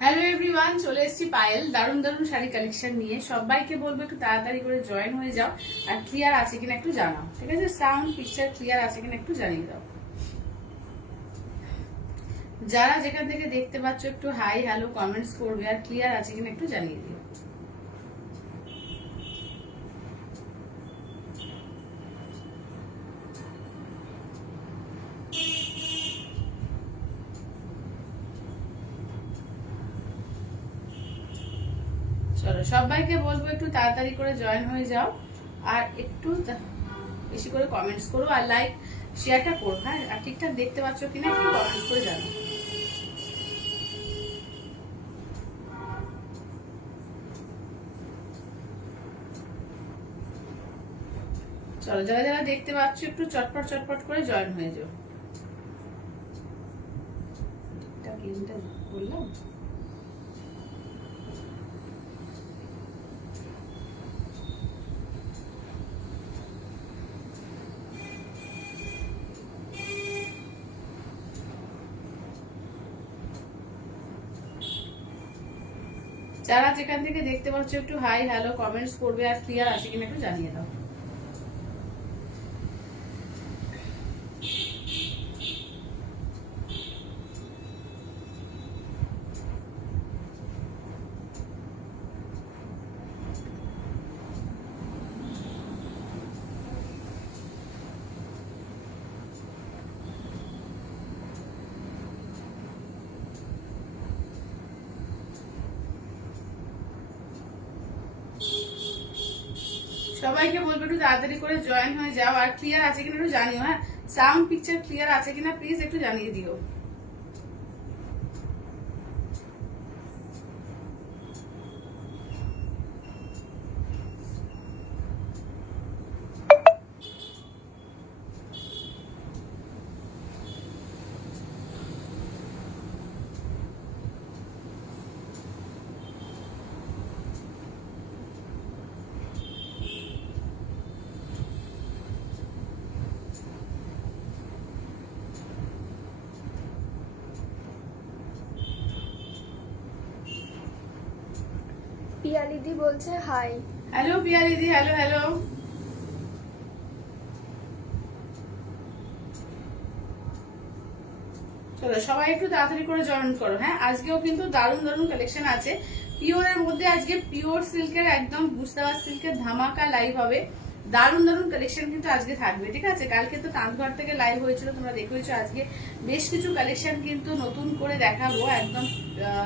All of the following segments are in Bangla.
হ্যালো এভরিওয়ান, চলে এসেছি পায়েল দারুণ দারুণ শাড়ি কালেকশন নিয়ে। সবাইকে বলবো একটু তাড়াতাড়ি করে জয়েন হয়ে যাও, আর ক্লিয়ার আছে কিনা একটু জানাও, ঠিক আছে? সাউন্ড পিকচার ক্লিয়ার আছে কিনা একটু জানিয়ে দাও। যারা যেখান থেকে দেখতে পাচ্ছ একটু হাই হ্যালো কমেন্টস করবে, আর ক্লিয়ার আছে কিনা একটু জানিয়ে দিও। চলো সবাইকে বলবো একটু তাড়াতাড়ি করে জয়েন হয়ে যাও, আর একটু বেশি করে কমেন্টস করো, আর লাইক শেয়ারটা করো। হ্যাঁ, আর ঠিকঠাক দেখতে পাচ্ছ কিনা একটু কমেন্টস করে জানাও। চলো যারা যারা দেখতে পাচ্ছ একটু চটপট চটপট করে জয়েন হয়ে যাও। বললাম যারা যেখান থেকে দেখতে পাচ্ছ একটু হাই হ্যালো কমেন্টস করবে, আর ক্লিয়ার আছে কিনা একটু জানিয়ে দাও। সবাইকে বলবো একটু তাড়াতাড়ি করে জয়েন হয়ে যাও, আর ক্লিয়ার আছে কিনা একটু জানিও। হ্যাঁ, সাউন্ড পিকচার ক্লিয়ার আছে কিনা প্লিজ একটু জানিয়ে দিও। পিয়ালিদি বলছে হাই। হ্যালো পিয়ালিদি, হ্যালো হ্যালো। চলো সবাই একটু তাড়াতাড়ি করে জয়েন করো। হ্যাঁ, আজকেও কিন্তু দারুণ দারুণ কালেকশন আছে পিওরের মধ্যে। আজকে পিওর সিল্কের একদম বুস্তাবাস সিল্কের ধামাকা লাইভ হবে। দারুণ দারুণ কালেকশন কিন্তু আজকে থাকবে, ঠিক আছে? কালকে তো তাঁতঘর থেকে লাইভ হয়েছিল, তোমরা দেখেছো। আজকে বেশ কিছু কালেকশন কিন্তু নতুন করে দেখাবো একদম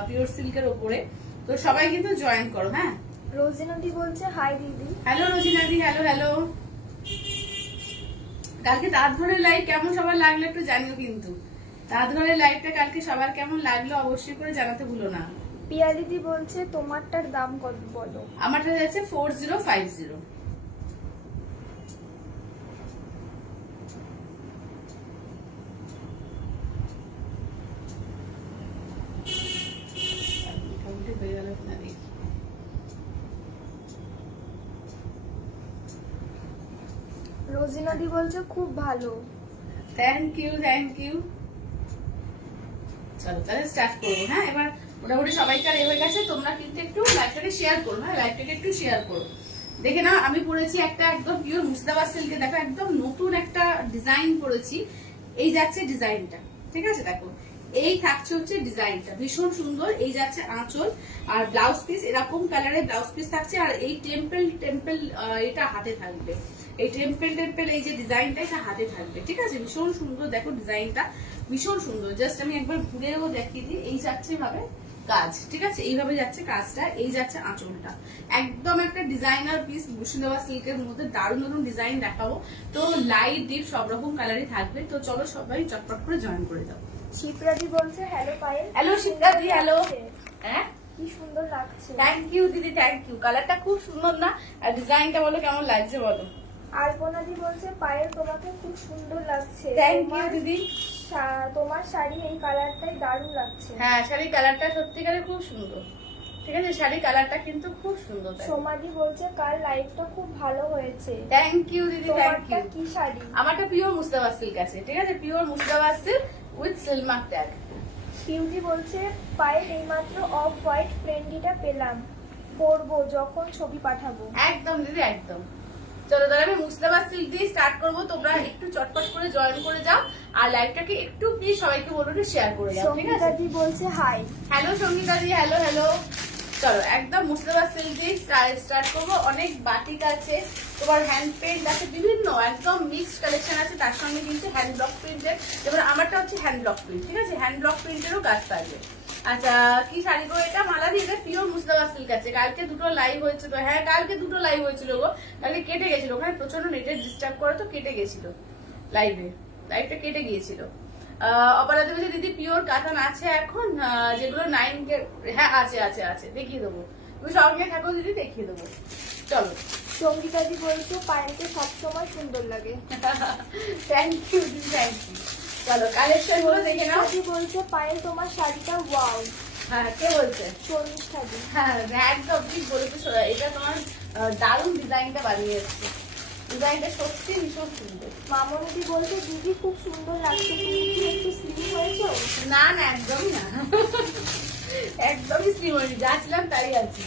পিওর সিল্কের ওপরে। তো সবাই কিন্তু জয়েন করো। হ্যাঁ, রোজিনাদি বলছে হাই দিদি। হ্যালো রোজিনাদি, হ্যালো হ্যালো। কালকে তাঁতঘরের লাইভ কেমন সবার লাগলো একটু জানিও কিন্তু। তাঁতঘরের লাইভটা কালকে সবার কেমন লাগলো অবশ্যই করে জানাতে ভুলো না। পিয়ালিদি বলছে তোমারটার দাম কত বলো। আমারটা যাচ্ছে 4050। হয়ে গেল কিনা দেখি। রোজিনাদি বলছে খুব ভালো। Thank you thank you. চলো তাহলে স্টার্ট করবো। হ্যাঁ, এবার মোটামুটি সবাইকার এ হয়ে গেছে। তোমরা কিন্তু একটু লাইভটাকে শেয়ার করো। হ্যাঁ, লাইভটাকে একটু শেয়ার করো। দেখে না, আমি পরেছি একটা একদম পিওর মুর্শিদাবাদ সিল্কে। দেখো একদম নতুন একটা ডিজাইন পরেছি। এই যাচ্ছে ডিজাইনটা, ঠিক আছে? দেখো এই থাকছে হচ্ছে ডিজাইনটা ভীষণ সুন্দর। এই যাচ্ছে আঁচল, আর ব্লাউজ পিস এরকম কালারের ব্লাউজ পিস থাকছে। আর এই টেম্পল টেম্পল এটা হাতে থাকবে। এই টেম্পল টেম্পল এই যে ডিজাইনটা এটা হাতে থাকবে, ঠিক আছে? ভীষণ সুন্দর, দেখো ডিজাইনটা ভীষণ সুন্দর। জাস্ট আমি একবার ঘুরেও দেখিয়ে দিই। এই যাচ্ছে ভাবে কাজ, ঠিক আছে? এইভাবে যাচ্ছে কাজটা। এই যাচ্ছে আঁচলটা। একদম একটা ডিজাইনার পিস মুর্শিদাবাদ সিল্কের মধ্যে দারুণ দারুণ ডিজাইন দেখাবো। তো লাইট ডিপ সব রকম কালারই থাকবে। তো চলো সবাই চটপট করে জয়েন করে দাও। শিপ্রাদি বলছে হ্যালো পায়েল। হ্যালো শিপ্রাদি, হ্যালো। হ্যাঁ, কি সুন্দর লাগছে। থ্যাংক ইউ দিদি, থ্যাংক ইউ। কালারটা খুব সুন্দর না? আর ডিজাইনটা বলো কেমন লাগছে বলো। আলপনাদি বলছে পায়েল তোমাকে খুব সুন্দর লাগছে। থ্যাংক ইউ দিদি। তোমার শাড়ি এই কালারটাই দারুণ লাগছে। হ্যাঁ, শাড়ির কালারটা সত্যিকারে খুব সুন্দর, ঠিক আছে? শাড়ির কালারটা কিন্তু খুব সুন্দর। সোমাদি বলছে কাল লাইভটা খুব ভালো হয়েছে। থ্যাংক ইউ দিদি, থ্যাংক ইউ। কি শাড়ি? আমারটা পিওর মুর্শিদাবাদ সিল্ক আছে, ঠিক আছে? Pure Murshidabad silk with silk mark tag. Piuli বলছে পায়েল এইমাত্র অফ হোয়াইট ফ্রেন্ডিটা পেলাম, পরবো যখন ছবি পাঠাবো। একদম দিদি একদম। চলো তাহলে আমি মুস্তাবা সিল্ক দিয়ে স্টার্ট করবো, তোমরা একটু চটপট করে জয়েন করে যাও আর লাইভটাকে একটু প্লিজ সবাইকে বলবো একটু শেয়ার করে যাও, ঠিক আছে? সঙ্গীতাদি বলছে হাই। হ্যালো সঙ্গীতা দি, হ্যালো হ্যালো। চলো একদম মুস্তাবা সিল্ক দিয়ে স্টার্ট করবো। অনেক বাটিক আছে, তোমার হ্যান্ড পেন্ট আছে, বিভিন্ন একদম মিক্সড কালেকশন আছে, তার সঙ্গে কিন্তু হ্যান্ড ব্লক প্রিন্টের, যেমন আমারটা হচ্ছে হ্যান্ড ব্লক প্রিন্ট, ঠিক আছে? হ্যান্ড ব্লক প্রিন্টেরও কাজ থাকবে। আচ্ছা কি শাড়ি গো এটা? মালা দিয়ে পিওর মুস্তাবা সিল্ক আছে। কালকে দুটো লাইভ হয়েছিল, হ্যাঁ কালকে দুটো লাইভ হয়েছিল গো, কালকে কেটে গেছিল, ওখানে প্রচন্ড নেটের ডিস্টার্ব করে তো কেটে গেছিল, লাইভটা কেটে গিয়েছিল। অপরাধ বলছে দিদি পিওর কাতান আছে এখন, যেগুলো 9 হ্যাঁ আছে আছে আছে, দেখিয়ে দেবো, তুমি সঙ্গে থাকো দিদি, দেখিয়ে দেবো। চলো সঙ্গীতাদি বলছে পায়েলকে সবসময় সুন্দর লাগে। থ্যাংক ইউ দিদি, থ্যাংক ইউ। চলো কালেকশন গুলো দেখে নাও। শর্মিষ্ঠাদি বলছে পায়েল তোমার শাড়িটা ওয়াও। হ্যাঁ কে বলছে? শর্মিষ্ঠাদি। হ্যাঁ একদম ঠিক বলেছো, এটা তোমার দারুণ ডিজাইনটা বানিয়ে এসছে, ডিজাইনটা সত্যি ভীষণ সুন্দর। মামনিদি বলছে দিদি খুব সুন্দর লাগছে, তুমি কি একটু স্লিম হয়েছো? না না একদমই না, একদমই স্লিম হয়নি, যা ছিলাম তাই আছি।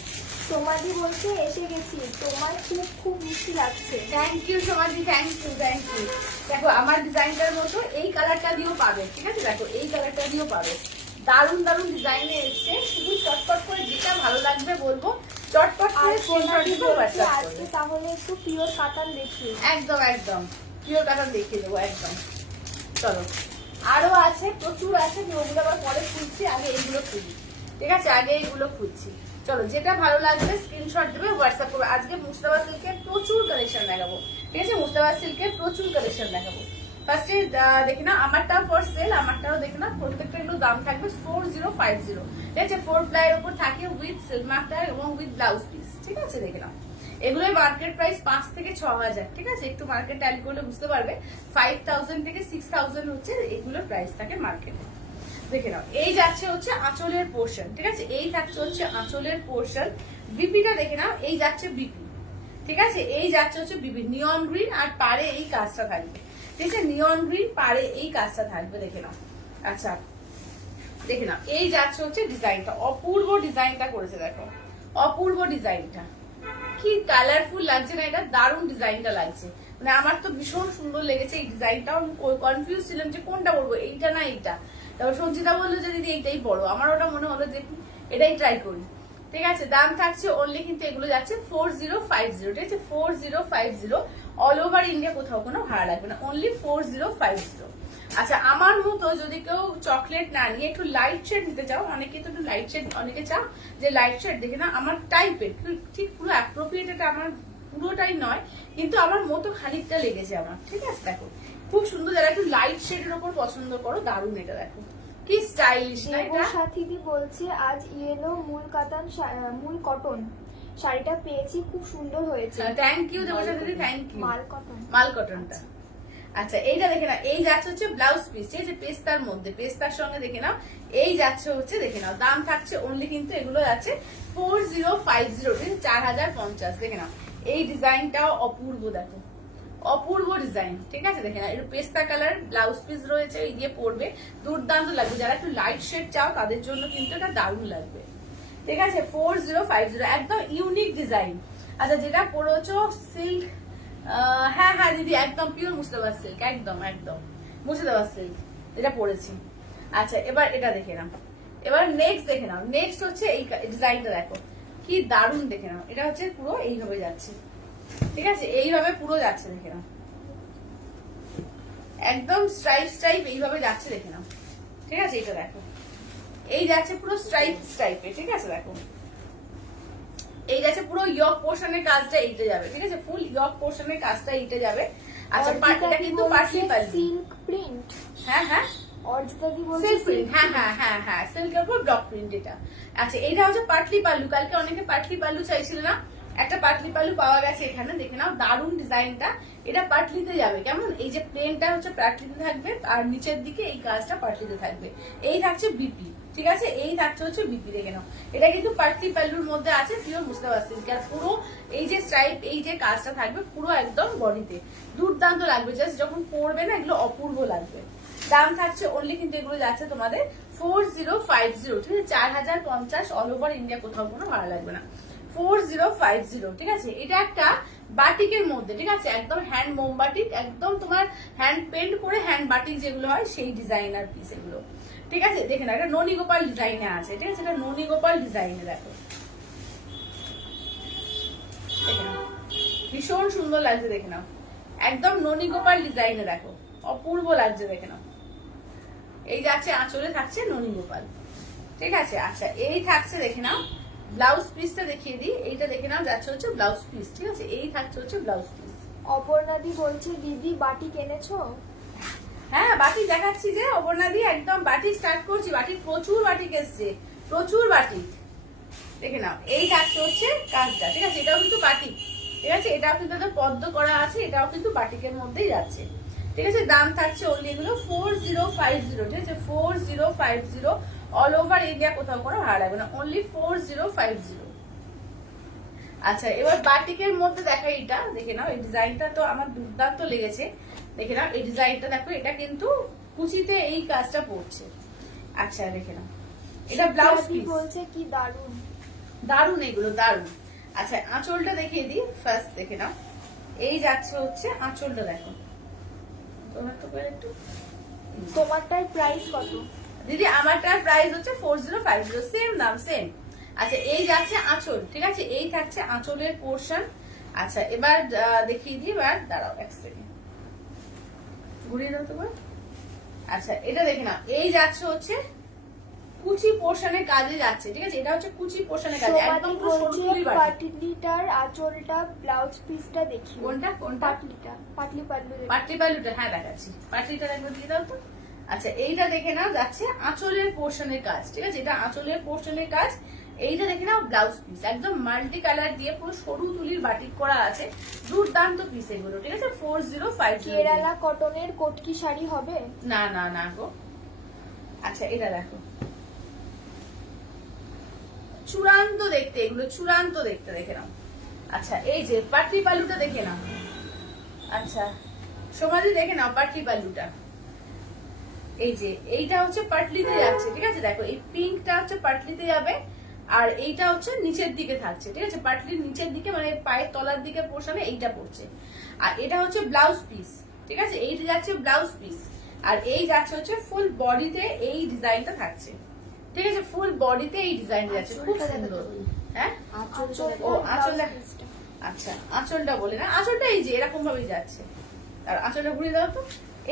সোমাদি বলছে এসে গেছি, তোমার খুব খুব মিষ্টি লাগছে। থ্যাংক ইউ সমাজি, থ্যাংক ইউ থ্যাংক ইউ। দেখো আমার ডিজাইনটার মতো এই কালারটা দিয়েও পাবে, ঠিক আছে? দেখো এই কালারটা দিয়েও পাবে, দারুণ দারুণ ডিজাইনে এসছে। শুধু চটপট করে যেটা ভালো লাগবে বলবো, চটপট আর করে স্ক্রিনশট সোনাদি দিতে বলছে হোয়াটসঅ্যাপ আজকে করবে। তাহলে একটু পিওর কাতান দেখি। একদম একদম পিওর কালার দেখিয়ে দেবো একদম। চলো আরো আছে, প্রচুর আছে, আমি ওগুলো আবার পরে খুঁজছি, আগে এইগুলো খুঁজি, ঠিক আছে? আগে এইগুলো খুঁজছি। চলো যেটা ভালো লাগবে স্ক্রিনশট দেবে, হোয়াটসঅ্যাপ করবে। আজকে মুস্তাবা সিল্কের প্রচুর কালেকশন দেখাবো, ঠিক আছে? মুস্তাবা সিল্কের প্রচুর কালেকশন দেখাবো। ফার্স্টে দেখি না আমারটা ফর সেল, আমারটাও দেখি না, প্রত্যেকটা এগুলো দাম থাকবে 4050, ঠিক আছে? 4 প্লাই এর উপর থাকে উইথ সিল্ক মার্কটা এবং উইথ ব্লাউজ পিস, ঠিক আছে? দেখে নাও এগুলোর মার্কেট প্রাইস 5 থেকে 6000, ঠিক আছে? একটু মার্কেট ট্যালি করলে বুঝতে পারবে 5000 থেকে 6000 হচ্ছে এগুলোর প্রাইস থাকে মার্কেটে। দেখে নাও এই যাচ্ছে হচ্ছে আঁচলের পোর্শন, ঠিক আছে? এই থাকছে হচ্ছে আঁচলের পোর্শন। বিপিটা দেখে নাও, এই যাচ্ছে বিপি, ঠিক আছে? এই যাচ্ছে হচ্ছে বিপি নিয়ন গ্রিন, আর পারে এই কাজটা থাকবে, ঠিক আছে? নিয়ন গ্রিন পারে এই কাজটা থাকবে, দেখে নাও। আচ্ছা দেখে নাও এই যাচ্ছে হচ্ছে ডিজাইনটা, অপূর্ব ডিজাইনটা করেছে, দেখো অপূর্ব ডিজাইনটা, কি কালারফুল লাগছে না? এটা দারুণ ডিজাইনটা লাগছে, মানে আমার তো ভীষণ সুন্দর লেগেছে এই ডিজাইনটা। আমি কনফিউজ ছিলাম যে কোনটা পরবো, এইটা না এইটা। তারপর সঞ্চিতা বললো যে দিদি এইটাই পরো, আমার ওটা মনে হলো যে এটাই ট্রাই করি, ঠিক আছে? দাম থাকছে অনলি কিন্তু এগুলো যাচ্ছে 4050, ঠিক আছে? 4050, অল ওভার ইন্ডিয়া, কোথাও কোনো ভাড়া লাগবে না, অনলি 4050। আচ্ছা আমার মতো যদি কেউ চকলেট না নিয়ে একটু লাইট শেড নিতে চাও, অনেকে তো একটু লাইট শেড, অনেকে চাও যে লাইট শেড দেখে না আমার টাইপের, ঠিক পুরো অ্যাপ্রোপ্রিয়েট, এটা আমার পুরোটাই নয় কিন্তু আমার মতো খানিকটা লেগেছে আমার, ঠিক আছে? দেখো খুব সুন্দর, যারা একটু লাইট শেডের ওপর পছন্দ করো, দারুণ এটা, দেখো কি স্টাইলিশ না এটা? সাথীদি বলছে আজ ইয়েলো মূল কটন শাড়িটা পেয়েছি, খুব সুন্দর হয়েছে। থ্যাংক ইউ দেবসা দিদি, থ্যাংক ইউ। মাল কটন। কটনটা। আচ্ছা এইটা দেখে না, এই যাচ্ছে হচ্ছে ব্লাউজ পিস, ঠিক আছে? পেস্তার মধ্যে, পেস্তার সঙ্গে দেখে নাও এই যাচ্ছে হচ্ছে, দেখে নাও দাম থাকছে অনলি কিন্তু এগুলো যাচ্ছে 4050, 4050, দেখে নাও এই ডিজাইনটাও অপূর্ব, দেখো অপূর্ব ডিজাইন, ঠিক আছে? দেখে না একটু পেস্তা কালার ব্লাউজ পিস রয়েছে, এই দিয়ে পরবে দুর্দান্ত লাগবে। যারা একটু লাইট শেড চাও তাদের জন্য কিন্তু এটা দারুণ লাগবে, ঠিক আছে? 4050, একদম ইউনিক ডিজাইন। আচ্ছা যেটা পরেছো সিল্ক, হ্যাঁ হ্যাঁ দিদি একদম পিওর মুস্তাবা সিল্ক, একদম একদম মুস্তাবা সিল্ক এটা পরেছি। আচ্ছা এবার এটা দেখে নাও, এবার নেক্সট দেখে নাও, নেক্সট হচ্ছে এই ডিজাইনটা, দেখো কি দারুণ, দেখে নাও এটা হচ্ছে পুরো এইভাবে যাচ্ছে, ঠিক আছে? এইভাবে পুরো যাচ্ছে, দেখে নাও একদম স্ট্রাইপ স্ট্রাইপ এইভাবে যাচ্ছে, দেখে নাও, ঠিক আছে? এটা দেখো এই যাচ্ছে পুরো স্ট্রাইপ স্ট্রাইপে, ঠিক আছে? দেখো এই যাচ্ছে পুরো ইয়ক পোর্শনের কাজটা এইটা যাবে, ঠিক আছে? ফুল ইয়ক পোর্শনের কাজটা এইটা যাবে। আচ্ছা এটা কিন্তু পার্সলি পার্সলি সিল্ক প্রিন্ট। হ্যাঁ হ্যাঁ অর্জিতাদি বলছে সিল্ক প্রিন্ট, হ্যাঁ হ্যাঁ হ্যাঁ হ্যাঁ সিল্কের উপর ব্লক প্রিন্ট এটা। আচ্ছা এইটা হচ্ছে পাটলি পাল্লু, কালকে অনেকে পাটলি পাল্লু চাইছিল না, একটা পাটলি পাল্লু পাওয়া গেছে এখানে, দেখে নাও দারুণ ডিজাইনটা। এটা পাটলিতে যাবে কেমন, এই যে প্লেনটা হচ্ছে পাটলিতে থাকবে আর নিচের দিকে এই কাজটা পাটলিতে থাকবে। এই থাকছে বিপি, ঠিক আছে? এই থাকছে হচ্ছে বিপি, দেখে নাও এটা কিন্তু পাটলি পাল্লুর মধ্যে আছে, পিওর বুঝতে পারছি। আর পুরো এই যে স্ট্রাইপ, এই যে কাজটা থাকবে পুরো একদম বডিতে, দুর্দান্ত লাগবে, জাস্ট যখন পরবে না এগুলো অপূর্ব লাগবে। দাম থাকছে অনলি কিন্তু এগুলো যাচ্ছে তোমাদের 4050, ঠিক আছে 4050 অল ওভার ইন্ডিয়া, কোথাও কোনো ভাড়া লাগবে না। 4050, ঠিক আছে। এটা একটা বাটিকের মধ্যে, ঠিক আছে, একদম হ্যান্ড মোমবাটিক, একদম তোমার হ্যান্ড পেন্ট করে হ্যান্ড বাটিক যেগুলো হয় সেই ডিজাইনার পিস এগুলো, ঠিক আছে। দেখে নাও, এটা ননী গোপাল ডিজাইনে আছে, ঠিক আছে, এটা ননী গোপাল ডিজাইনে, দেখো দেখে নাও ভীষণ সুন্দর লাগছে, দেখে নাও একদম ননী গোপাল ডিজাইনে, দেখো অপূর্ব লাগছে, দেখে নাও। এই যাচ্ছে আঁচলে থাকছে ননী গোপাল, ঠিক আছে। আচ্ছা এই থাকছে, দেখে নাও ব্লাউজ পিসটা দেখিয়ে দিই, এইটা দেখে নাও যাচ্ছে হচ্ছে ব্লাউজ পিস, ঠিক আছে, এই থাকছে হচ্ছে ব্লাউজ পিস। অপর্ণাদি বলছে দিদি বাটি কিনেছো? হ্যাঁ বাটি দেখাচ্ছি, যে অপর্ণাদি একদম বাটি স্টার্ট করছি, বাটি প্রচুর বাটি এসছে, প্রচুর বাটি, দেখে নাও এই থাকছে হচ্ছে কাজটা, ঠিক আছে, এটাও কিন্তু বাটিক, ঠিক আছে, এটাও কিন্তু পদ্ম করা আছে, এটাও কিন্তু বাটিকের মধ্যেই যাচ্ছে, ঠিক আছে। দাম থাকছে অনলি এগুলো 4050, ঠিক আছে 4050 অল ওভার ইন্ডিয়া, কোথাও কোনো ভাড়া লাগবে না, অনলি 4050। আচ্ছা এবার বাটিকের মধ্যে দেখা, এটা দেখে নাও, এই ডিজাইনটা তো আমার দুর্দান্ত লেগেছে, দেখে নাও এই ডিজাইনটা দেখো, এটা কিন্তু কুচিতে এই কাজটা পড়ছে। আচ্ছা দেখে নাও, এটা ব্লাউজ পিস, বলছে কি দারুন, দারুন এগুলো দারুন। আচ্ছা আঁচলটা দেখিয়ে দিই ফার্স্ট, দেখে নাও এই যাচ্ছে হচ্ছে আঁচলটা, দেখো তোমার তো একটু, তোমারটার প্রাইস কত দিদি? আমারটার প্রাইস হচ্ছে 4050, সেম দাম সেম। আচ্ছা এই যাচ্ছে আঁচল, ঠিক আছে, এই থাকছে আঁচলের পোর্শন। আচ্ছা এবার দেখিয়ে দিই, এবার দাঁড়াও এক সেকেন্ড, ঘুরিয়ে দাও তোমার। আচ্ছা এটা দেখে নাও, এই যাচ্ছে হচ্ছে কুচি পোর্শনের কাজে যাচ্ছে, ঠিক আছে, এটা হচ্ছে কুচি পোর্শনের কাজে, একদম পুরো সরুতুলির বাটি। পাটলিটার আঁচলটা ব্লাউজ পিসটা দেখি, কোনটা কোনটা? পাটলিটা, পাটলি পাল্লু, পাটলি পাল্লুটা, হ্যাঁ দেখাচ্ছি, পাটলিটা একবার দিয়ে দাও তো। আচ্ছা এইটা দেখে নাও যাচ্ছে আঁচলের পোর্শনের কাজ, ঠিক আছে, এটা আঁচলের পোর্শনের কাজ। এইটা দেখে নাও ব্লাউজ পিস, একদম মাল্টি কালার দিয়ে পুরো সরু তুলির বাটিক করা আছে, দুর্দান্ত পিস এগুলো, ঠিক আছে 4050। কেরালা কটনের কটকি শাড়ি হবে? না না না গো। আচ্ছা এটা দেখো, চূড়ান্ত দেখতে এগুলো, চূড়ান্ত দেখতে, দেখে নাও। আচ্ছা এই যে পাটলি পাল্লুটা দেখে নাও, আচ্ছা সমাধি দেখে নাও পাটলি পাল্লুটা, এই যে এইটা হচ্ছে পাটলিতে যাচ্ছে, ঠিক আছে, দেখো এই পিঙ্কটা হচ্ছে পাটলিতে যাবে, আর এইটা হচ্ছে নিচের দিকে থাকছে, ঠিক আছে, পাটলির নিচের দিকে মানে পায়ের তলার দিকে পোর্শনে এইটা পড়ছে, আর এটা হচ্ছে ব্লাউজ পিস, ঠিক আছে, এইটা যাচ্ছে ব্লাউজ পিস, আর এই যাচ্ছে হচ্ছে ফুল বডিতে এই ডিজাইনটা থাকছে, ঠিক আছে, ফুল বডিতে এই ডিজাইনটা যাচ্ছে, খুব সুন্দর। হ্যাঁ ও আঁচল দেখ, আচ্ছা আঁচলটা বলে না, আঁচলটা এই যে এরকম ভাবেই যাচ্ছে, আর আঁচলটা ঘুরিয়ে দাও তো,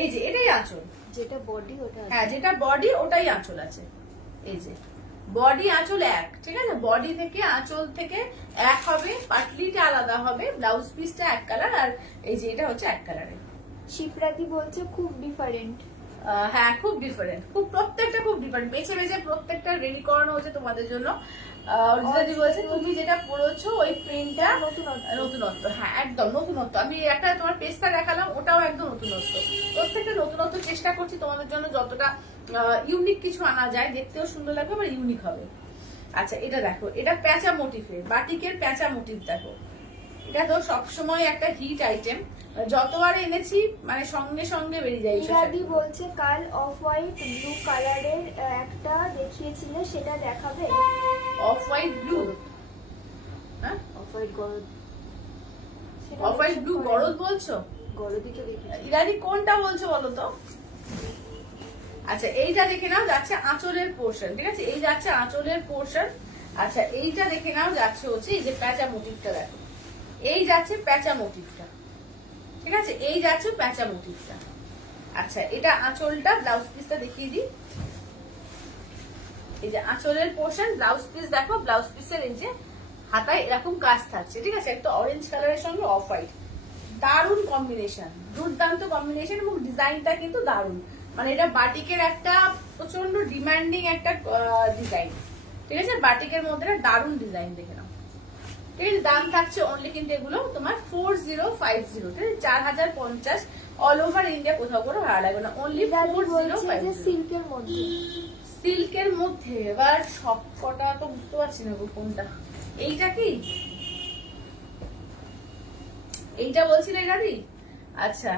এই যে এটাই আঁচল, যেটা বডি ওটা, হ্যাঁ যেটা বডি ওটাই আঁচল আছে, এই যে বডি আঁচল এক, ঠিক আছে, বডি থেকে আঁচল থেকে এক হবে, পাটলিটা আলাদা হবে, ব্লাউজ পিসটা এক কালার, আর এই যে এটা হচ্ছে এক কালারের। শিপ্রাতি বলছে খুব ডিফারেন্ট। হ্যাঁ খুব ডিফারেন্ট, খুব প্রত্যেকটা খুব ডিফারেন্ট, বেছে বেছে প্রত্যেকটা রেডি করানো হচ্ছে তোমাদের জন্য। অরিজিনালি বলছে তুমি যেটা পড়েছো ওই প্রিন্টটা নতুনত্ব, হ্যাঁ একদম নতুনত্ব। আমি একটা তোমার পেজটা দেখালাম, ওটাও একদম নতুনত্ব, প্রত্যেকটা নতুনত্ব চেষ্টা করছি তোমাদের জন্য যতটা ইউনিক কিছু আনা যায়, দেখতেও সুন্দর লাগবে আবার ইউনিক হবে। আচ্ছা এটা দেখো, এটা প্যাঁচা মোটিফের, বাটিকের প্যাঁচা মোটিভ, দেখো এটা তো সবসময় একটা হিট আইটেম, যতবার এনেছি মানে সঙ্গে সঙ্গে বেরিয়ে যায়। ইরাদি বলছে কাল অফ হোয়াইট ব্লু কালারের একটা দেখিয়েছিলে, সেটা দেখাবে? অফ হোয়াইট ব্লু, হ্যাঁ অফ হোয়াইট গরদ, অফ হোয়াইট ব্লু গরদ বলছো? গরদই তো দেখি। ইরাদি কোনটা বলছো বলো তো? আচ্ছা এইটা দেখে নাও যাচ্ছে আঁচলের পোর্শন, ঠিক আছে, এই যাচ্ছে আঁচলের পোর্শন। আচ্ছা এইটা দেখে নাও যাচ্ছে হচ্ছে এই যে প্যাঁচা মোটিভটা, দেখো এই যাচ্ছে প্যাঁচা মোটিভটা, ঠিক আছে, এই যাচ্ছে প্যাঁচা মোটিভটা। আচ্ছা এটা আঁচলটা, ব্লাউজ পিসটা দেখিয়ে দিই, এই যে আঁচলের পোর্শন, ব্লাউজ পিস দেখো, ব্লাউজ পিসের এই যে হাতায় এরকম কাজ থাকছে, ঠিক আছে, একটা অরেঞ্জ কালারের সঙ্গে অফ হোয়াইট, দারুণ কম্বিনেশন, দুর্দান্ত কম্বিনেশন, এবং ডিজাইনটা কিন্তু দারুণ, মানে এটা বাটিকের একটা প্রচন্ড ডিমান্ডিং একটা ডিজাইন, ঠিক আছে, বাটিকের মধ্যে দারুণ ডিজাইন, দেখে নাও, ঠিক আছে। দাম থাকছে অনলি কিন্তু এগুলো তোমার 4050, ঠিক আছে, 4050 অল ওভার ইন্ডিয়া, কোথাও কোনো ভাড়া লাগবে না, অনলি 4050। সিল্কের মধ্যে, সিল্কের মধ্যে এবার সব কটা তো বুঝতে পারছি না কোনটা, এইটা কি এইটা বলছিলে দাদি? আচ্ছা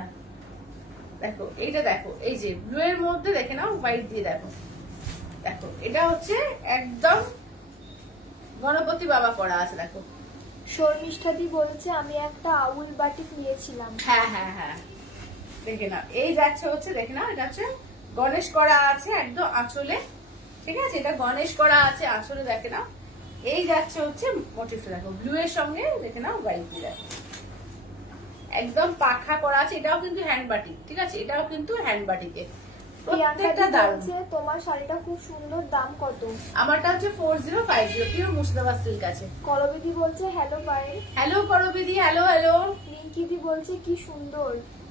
দেখো এইটা, দেখো এই যে ব্লু এর মধ্যে দেখে নাও হোয়াইট দিয়ে, দেখো দেখো এটা হচ্ছে একদম গণপতি বাবা করা আছে দেখো। শর্মিষ্ঠাদি বলছে আমি একটা আউল বাটিক নিয়েছিলাম। হ্যাঁ হ্যাঁ হ্যাঁ, দেখে না এই যাচ্ছে হচ্ছে, দেখে না এটা হচ্ছে গণেশ করা আছে একদম আঁচলে, ঠিক আছে, এটা গণেশ করা আছে আঁচলে, দেখে না। এই যাচ্ছে হচ্ছে মোটিভটা দেখো ব্লু এর সঙ্গে, দেখে না হোয়াইট দিয়ে একদম পাখা করা আছে। এটাও কিন্তু হ্যান্ড বাটিক, ঠিক আছে, এটাও কিন্তু হ্যান্ড বাটিকে। প্রত্যেকটা দারুণ। তোমার শাড়িটা খুব সুন্দর, দাম কত? আমারটা হচ্ছে 4050 পিওর মুর্শিদাবাদ সিল্ক আছে। করবিদি বলছে হ্যালো পায়েল। হ্যালো করবিদি, হ্যালো হ্যালো। রিঙ্কিদি বলছে কি সুন্দর,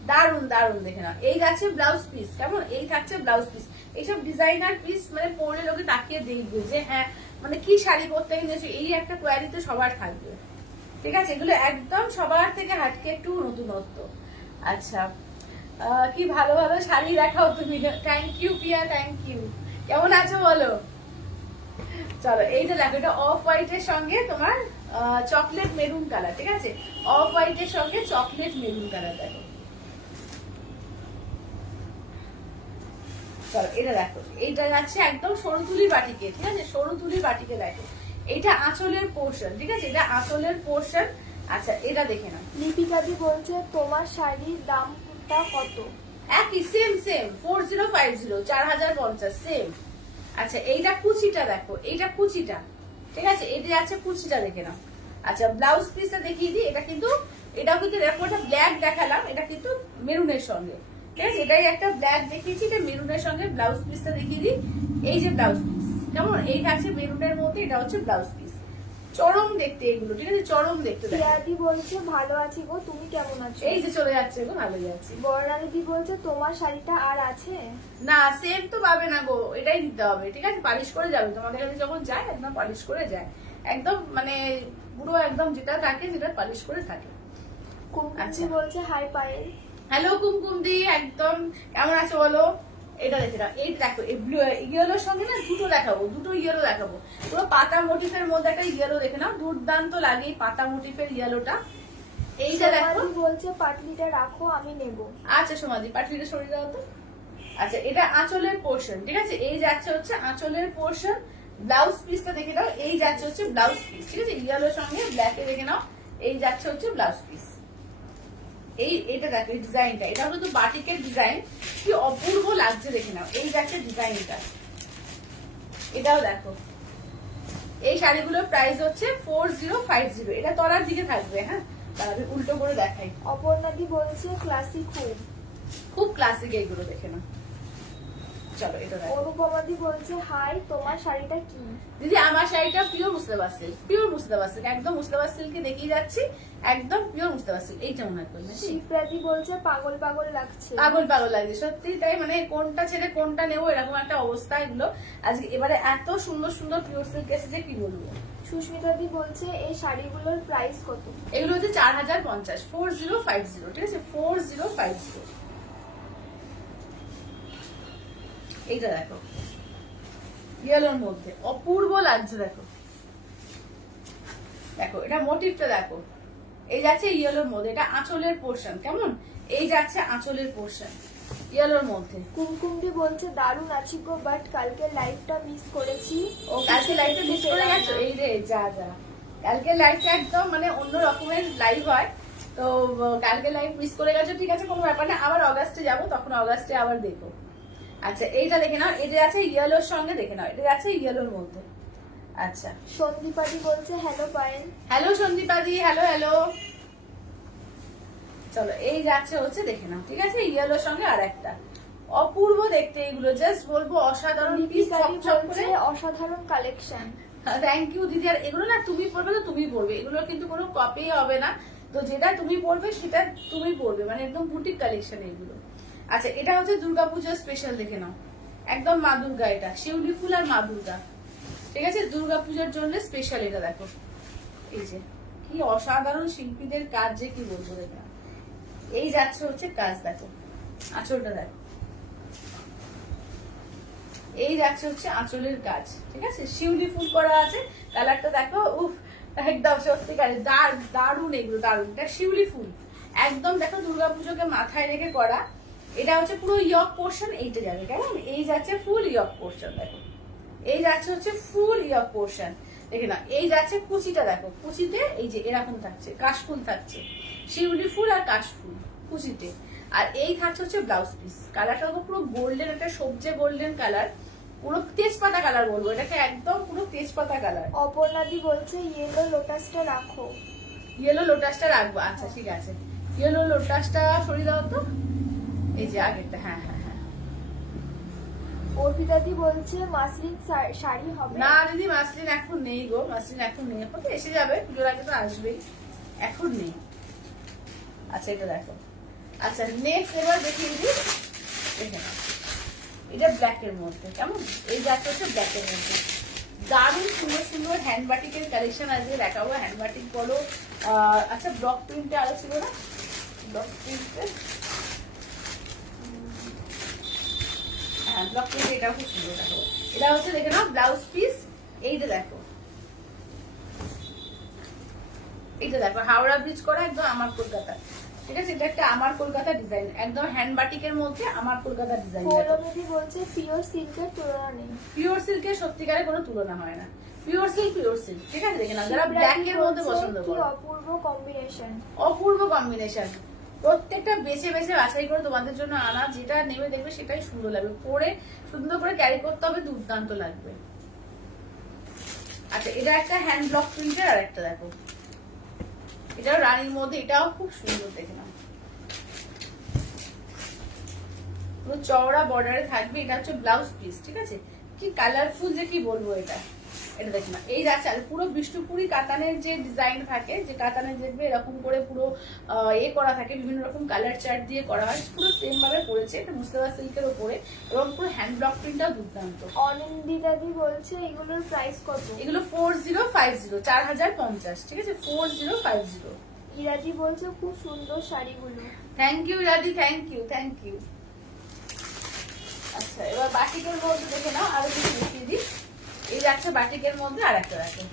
দারুন দারুন, দেখে না। এই যাচ্ছে ব্লাউজ পিস, কেমন, এই থাকছে ব্লাউজ পিস। এইসব ডিজাইনার পিস মানে পরলে লোকে তাকিয়ে দেখবে যে হ্যাঁ মানে কি শাড়ি পরতে গেছে, এই একটা কোয়ালিটি তো সবার থাকবে, ঠিক আছে। এগুলো একদম সবার থেকে হাটকে একটু নতুনত্ব। আচ্ছা, কি ভালো ভালো শাড়ি দেখাও তুমি। Thank you Piya, thank you. কেমন আছো বলো। চলো এইটা দেখো, এটা অফ হোয়াইট এর সঙ্গে তোমার চকলেট মেরুন কালার, ঠিক আছে, অফ হোয়াইট এর সঙ্গে চকলেট মেরুন কালার দেখো। চলো এটা দেখো, এইটা যাচ্ছে একদম সরু তুলি বাটিকে, ঠিক আছে, সরু তুলি বাটিকে দেখো। এটা আঁচলের পোর্শন, ঠিক আছে, এটা আঁচলের পোর্শন। আচ্ছা এটা দেখে না। লিপিকাদি বলছে তোমার শাড়ির দামটা কত? একই, সেম সেম 4050, 4050 সেম। আচ্ছা এইটা কুচিটা দেখো, এইটা কুচিটা, ঠিক আছে, এটা যাচ্ছে কুচিটা, দেখে নাও। আচ্ছা ব্লাউজ পিসটা দেখিয়ে দিই, এটা কিন্তু এটাও কিন্তু দেখো, এটা ব্ল্যাক দেখালাম, এটা কিন্তু মেরুনের সঙ্গে, ঠিক আছে, এটাই একটা ব্ল্যাক দেখিয়েছি, এটা মেরুনের সঙ্গে ব্লাউজ পিসটা দেখিয়ে দিই। এই যে ব্লাউজ পিস, কেমন, এই থাকছে মেরুনের মধ্যে, এটা হচ্ছে ব্লাউজ পিস। চরম দেখতে এগুলো, ঠিক আছে, চরম দেখতে। পিয়াদি বলছে ভালো আছি গো, তুমি কেমন আছো? এই যে চলে যাচ্ছে গো, ভালোই যাচ্ছে। বর্ণালিদি বলছে তোমার শাড়িটা আর আছে? না সেম তো পাবে না গো, এটাই দিতে হবে, ঠিক আছে, পালিশ করে যাবে তোমাদের কাছে যখন যায়, একদম পালিশ করে যায়, একদম মানে পুরো একদম যেটা থাকে সেটা পালিশ করে থাকে। কুমকুমদি বলছে হাই পায়েল। হ্যালো কুমকুম দি, একদম কেমন আছো বলো। এটা দেখে না, এই দেখো এই ব্লু ইয়েলোর সঙ্গে না দুটো দেখাবো, দুটো ইয়েলো দেখাবো, পুরো পাতা মোটিফের মধ্যে একটা ইয়েলো, দেখে না দুর্দান্ত লাগে পাতা মোটিফের ইয়েলোটা। এইটা দেখো, বলছে পাটলিটা রাখো আমি নেব। আচ্ছা সমাধি, পাটলিটা সরিয়ে দাও তো। আচ্ছা এটা আঁচলের পোর্শন, ঠিক আছে, এই যাচ্ছে হচ্ছে আঁচলের পোর্শন। ব্লাউজ পিসটা দেখে নাও, এই যাচ্ছে হচ্ছে ব্লাউজ পিস, ঠিক আছে, ইয়েলোর সঙ্গে ব্ল্যাকে দেখে নাও, এই যাচ্ছে হচ্ছে ব্লাউজ পিস। এই এটা দেখো এই ডিজাইনটা, এটা কিন্তু বাটিকের ডিজাইন, কি অপূর্ব লাগছে, দেখে নাও, এই যাচ্ছে ডিজাইনটা। এটাও দেখো, এই শাড়িগুলোর প্রাইস হচ্ছে 4050, এটা তলার দিকে থাকবে। হ্যাঁ তাহলে উল্টো করে দেখাই। অপর্ণাদি বলছে ক্লাসিক, খুব খুব ক্লাসিক এইগুলো, দেখে নাও। চলো এটা দেখো। অনুপমাদি বলছে হাই, তোমার শাড়িটা কি? দিদি আমার শাড়িটা pure Murshidabad silk, pure Murshidabad silk, একদম মুর্শিদাবাদ সিল্কে দেখিয়ে যাচ্ছি, একদম পিওর মুর্শিদাবাদ সিল্ক। এইটা মনে হয় না, শিবরাদি বলছে পাগল পাগল লাগছে। পাগল পাগল লাগছে সত্যি তাই, মানে কোনটা ছেড়ে কোনটা নেবো এরকম একটা অবস্থা। এগুলো আজকে এবারে এত সুন্দর সুন্দর পিওর সিল্ক এসেছে, কি বলবো। সুস্মিতাদি বলছে এই শাড়িগুলোর প্রাইস কত? এগুলো হচ্ছে 4050, 4050, ঠিক আছে, 4050। এইটা দেখো ইয়েলোর মধ্যে অপূর্ব লাগছে, দেখো দেখো এটা মোটিভটা দেখো, এই যাচ্ছে ইয়েলোর মধ্যে, এটা আঁচলের পোর্শন, কেমন, এই যাচ্ছে আঁচলের পোর্শন ইয়েলোর মধ্যে। কুমকুমদি বলছে দারুণ আছি গো, বাট কালকে লাইভটা মিস করেছি। ও কালকে লাইভটা মিস করে গেছো, এই রে যা যা, কালকে লাইভটা একদম মানে অন্য রকমের লাইভ হয়, তো কালকে লাইভ মিস করে গেছো, ঠিক আছে কোনো ব্যাপার না, আবার অগাস্টে যাবো, তখন অগাস্টে আবার দেখো। আচ্ছা এইটা দেখে নাও, এটা যাচ্ছে ইয়েলোর সঙ্গে, দেখে নাও, এটা যাচ্ছে ইয়েলোর মধ্যে। আচ্ছা সন্দীপাদি বলছে হ্যালো পায়েল। হ্যালো সন্দীপাদি, হ্যালো হ্যালো। চলো এই যাচ্ছে হচ্ছে, দেখে নাও, ঠিক আছে, ইয়েলোর সঙ্গে আর একটা অপূর্ব দেখতে, এগুলো জাস্ট বলবো অসাধারণ পিস, অসাধারণ কালেকশন। থ্যাংক ইউ দিদি। আর এগুলো না তুমি পরবে তো তুমি পরবে, এগুলো কিন্তু কোনো কপি হবে না, তো যেটা তুমি পরবে সেটা তুমি পরবে, মানে একদম বুটিক কালেকশন এগুলো। আচ্ছা এটা হচ্ছে দুর্গাপূজার স্পেশাল, দেখে নাও, একদম মা দুর্গা, এটা শিউলি ফুল আর মা দুর্গা, ঠিক আছে, দুর্গাপূজার জন্য স্পেশাল। এটা দেখো এই যে কি অসাধারণ শিল্পীদের কাজ, যে কি বলবো, দেখে নাও, এই যাচ্ছে হচ্ছে কাজ, দেখো আঁচলটা দেখো, এই যাচ্ছে হচ্ছে আঁচলের কাজ, ঠিক আছে, শিউলি ফুল করা আছে, কালারটা দেখো, উফ একদম সত্যিকারের দারুণ, এগুলো দারুণ। এটা শিউলি ফুল একদম দেখো দুর্গাপুজোকে মাথায় রেখে করা, এটা হচ্ছে পুরো ইয়ক পোর্শন, এইটা যাবে কেমন, এই যাচ্ছে ফুল ইয়ক পোর্শন, দেখো এই যাচ্ছে হচ্ছে ফুল ইয়ার পোর্শন, দেখে না। এই যাচ্ছে কুচিটা, দেখো কুচিতে এই যে এরকম থাকছে, কাশফুল থাকছে, শিউলি ফুল আর কাশফুল কুচিতে। আর এই থাকছে হচ্ছে ব্লাউজ পিস। কালারটা তো পুরো গোল্ডেন, একটা সবজে গোল্ডেন কালার, পুরো তেজপাতা কালার বলবো এটাকে, একদম পুরো তেজপাতা কালার। অপর্ণাদি বলছে ইয়েলো লোটাসটা রাখো। ইয়েলো লোটাসটা রাখবো, আচ্ছা ঠিক আছে। ইয়েলো লোটাসটা সরিয়ে দাও তো, এই যে আগেরটা, হ্যাঁ হ্যাঁ হ্যাঁ। অর্পিতাদি বলছে মাসলিন শাড়ি হবে না দিদি, মাসলিন এখন নেই গো, মাসলিন এখন নেই, এখন এসে যাবে, পুজোর আগে তো আসবেই, এখন নেই। আচ্ছা এটা দেখো। আচ্ছা নেক্সট এবার দেখিয়ে দিই, দেখে নাও। এটা ব্ল্যাকের মধ্যে, কেমন? এই যাচ্ছে হচ্ছে ব্ল্যাকের মধ্যে, দারুণ সুন্দর সুন্দর হ্যান্ড বাটিকের কালেকশন আজকে দেখাবো। হ্যান্ড বাটিক বলো, আচ্ছা ব্লক প্রিন্টে আরো ছিল না, ব্লক প্রিন্টে, হ্যাঁ ব্লক প্রিন্ট, এটাও খুব সুন্দর দেখাবো। এটা হচ্ছে দেখে নাও ব্লাউজ পিস, এইটা দেখো, এইটা দেখো হাওড়া ব্রিজ করা, একদম আমার কলকাতা, ঠিক আছে। এটা একটা আমার কলকাতা ডিজাইন, একদম হ্যান্ড বাটিকের মধ্যে আমার কলকাতা ডিজাইন। পৌলমীদি বলছে পিওর সিল্কের তুলনা নেই। পিওর সিল্কের সত্যিকারের কোনো তুলনা হয় না, পিওর সিল্ক, ঠিক আছে। দেখে নাও, যারা ব্ল্যাক এর মধ্যে পছন্দ কি করে, অপূর্ব কম্বিনেশন, অপূর্ব কম্বিনেশন। প্রত্যেকটা বেছে বেছে বাছাই করে তোমাদের জন্য আনা, যেটা নেবে দেখবে সেটাই সুন্দর লাগবে, পরে সুন্দর করে ক্যারি করতে হবে, দুর্দান্ত লাগবে। আচ্ছা এটা একটা হ্যান্ড ব্লক প্রিন্টের, আর একটা দেখো, এটাও রানীর মধ্যে, এটাও খুব সুন্দর, দেখে নাও পুরো চওড়া বর্ডারে থাকবে। এটা হচ্ছে ব্লাউজ পিস, ঠিক আছে। কি কালারফুল যে কি বলবো এটা, এটা দেখো না। এই যাচ্ছে আর পুরো বিষ্ণুপুরি কাতানের যে ডিজাইন থাকে, যে কাতানের দেখবে এরকম করে পুরো এ করা থাকে, বিভিন্ন রকম কালার চার্ট দিয়ে করা হয়, পুরো সেম ভাবে করেছে। এটা মুস্তাফা সিল্কের উপরে, এবং পুরো হ্যান্ড ব্লক প্রিন্টটাও দুর্দান্ত। অনিন্দিতাদি বলছে এগুলোর প্রাইস কত? এগুলো 4050, 4050, ঠিক আছে, 4050। ইরাদি বলছে খুব সুন্দর শাড়িগুলো। থ্যাংক ইউ রাদি, থ্যাংক ইউ, থ্যাংক ইউ। আচ্ছা এবার বাটিকের মধ্যে দেখে নাও, আরো কিছু দেখিয়ে দিই। এই যাচ্ছে বাটিকের মধ্যে আর একটা দেখো,